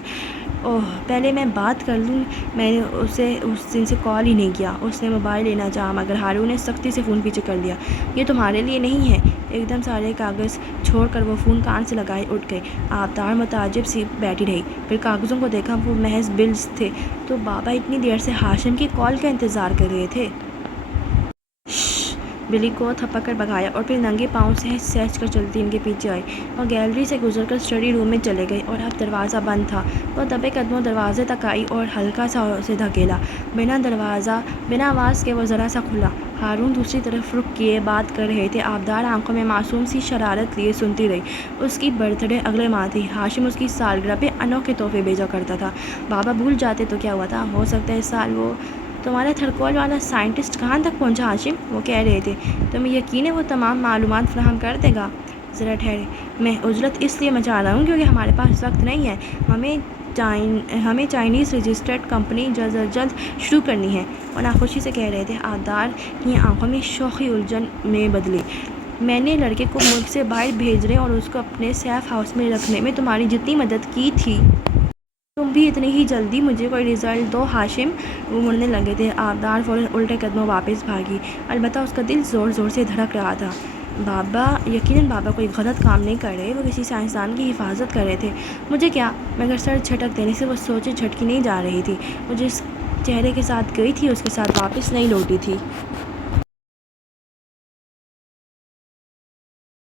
اوہ، پہلے میں بات کر لوں، میں نے اسے اس دن سے کال ہی نہیں کیا۔ اس نے موبائل لینا چاہا، مگر ہارون نے سختی سے فون پیچھے کر لیا۔ یہ تمہارے لیے نہیں ہے۔ ایک دم سارے کاغذ چھوڑ کر وہ فون کان سے لگائے اٹھ گئی۔ آبدار متعجب سی بیٹھی رہی، پھر کاغذوں کو دیکھا، وہ محض بلز تھے۔ تو بابا اتنی دیر سے ہاشم کی کال کا انتظار کر رہے تھے؟ بلی کو تھپک کر بھگایا اور پھر ننگے پاؤں سہج سہج کر چلتی ان کے پیچھے آئی۔ وہ گیلری سے گزر کر اسٹڈی روم میں چلے گئی، اور اب دروازہ بند تھا۔ وہ دبے قدموں دروازے تک آئی اور ہلکا سا اسے دھکیلا۔ بنا آواز کے وہ ذرا سا کھلا۔ ہارون دوسری طرف رخ کیے بات کر رہے تھے۔ آبدار آنکھوں میں معصوم سی شرارت لیے سنتی رہی۔ اس کی برتھ ڈے اگلے ماہ تھی، ہاشم اس کی سالگرہ پہ انوکھے تحفے بھیجا کرتا تھا۔ بابا بھول جاتے تو کیا ہوا تھا، ہو سکتا ہے اس سال وہ تمہارا تھرکول والا سائنٹسٹ کہاں تک پہنچا ہاشم؟ وہ کہہ رہے تھے تمہیں یقین ہے وہ تمام معلومات فراہم کر دے گا؟ ذرا ٹھہرے، میں عجلت اس لیے مچا رہا ہوں کیونکہ ہمارے پاس وقت نہیں ہے، ہمیں چائنیز رجسٹرڈ کمپنی جلد شروع کرنی ہے۔ وہ ناخوشی سے کہہ رہے تھے۔ آبدار کی آنکھوں میں شوخی الجھن میں بدلی۔ میں نے لڑکے کو ملک سے باہر بھیجنے اور اس کو اپنے سیف ہاؤس میں رکھنے میں تمہاری جتنی مدد کی تھی، تم بھی اتنی ہی جلدی مجھے کوئی رزلٹ دو ہاشم۔ وہ مڑنے لگے تھے۔ آبدار فوراً الٹے قدموں واپس بھاگی، البتہ اس کا دل زور زور سے دھڑک رہا تھا۔ بابا، یقیناً بابا کوئی غلط کام نہیں کر رہے، وہ کسی سائنسدان کی حفاظت کر رہے تھے۔ مجھے کیا؟ مگر سر جھٹک دینے سے وہ سوچیں جھٹکی نہیں جا رہی تھی۔ وہ جس چہرے کے ساتھ گئی تھی اس کے ساتھ واپس نہیں لوٹی تھی۔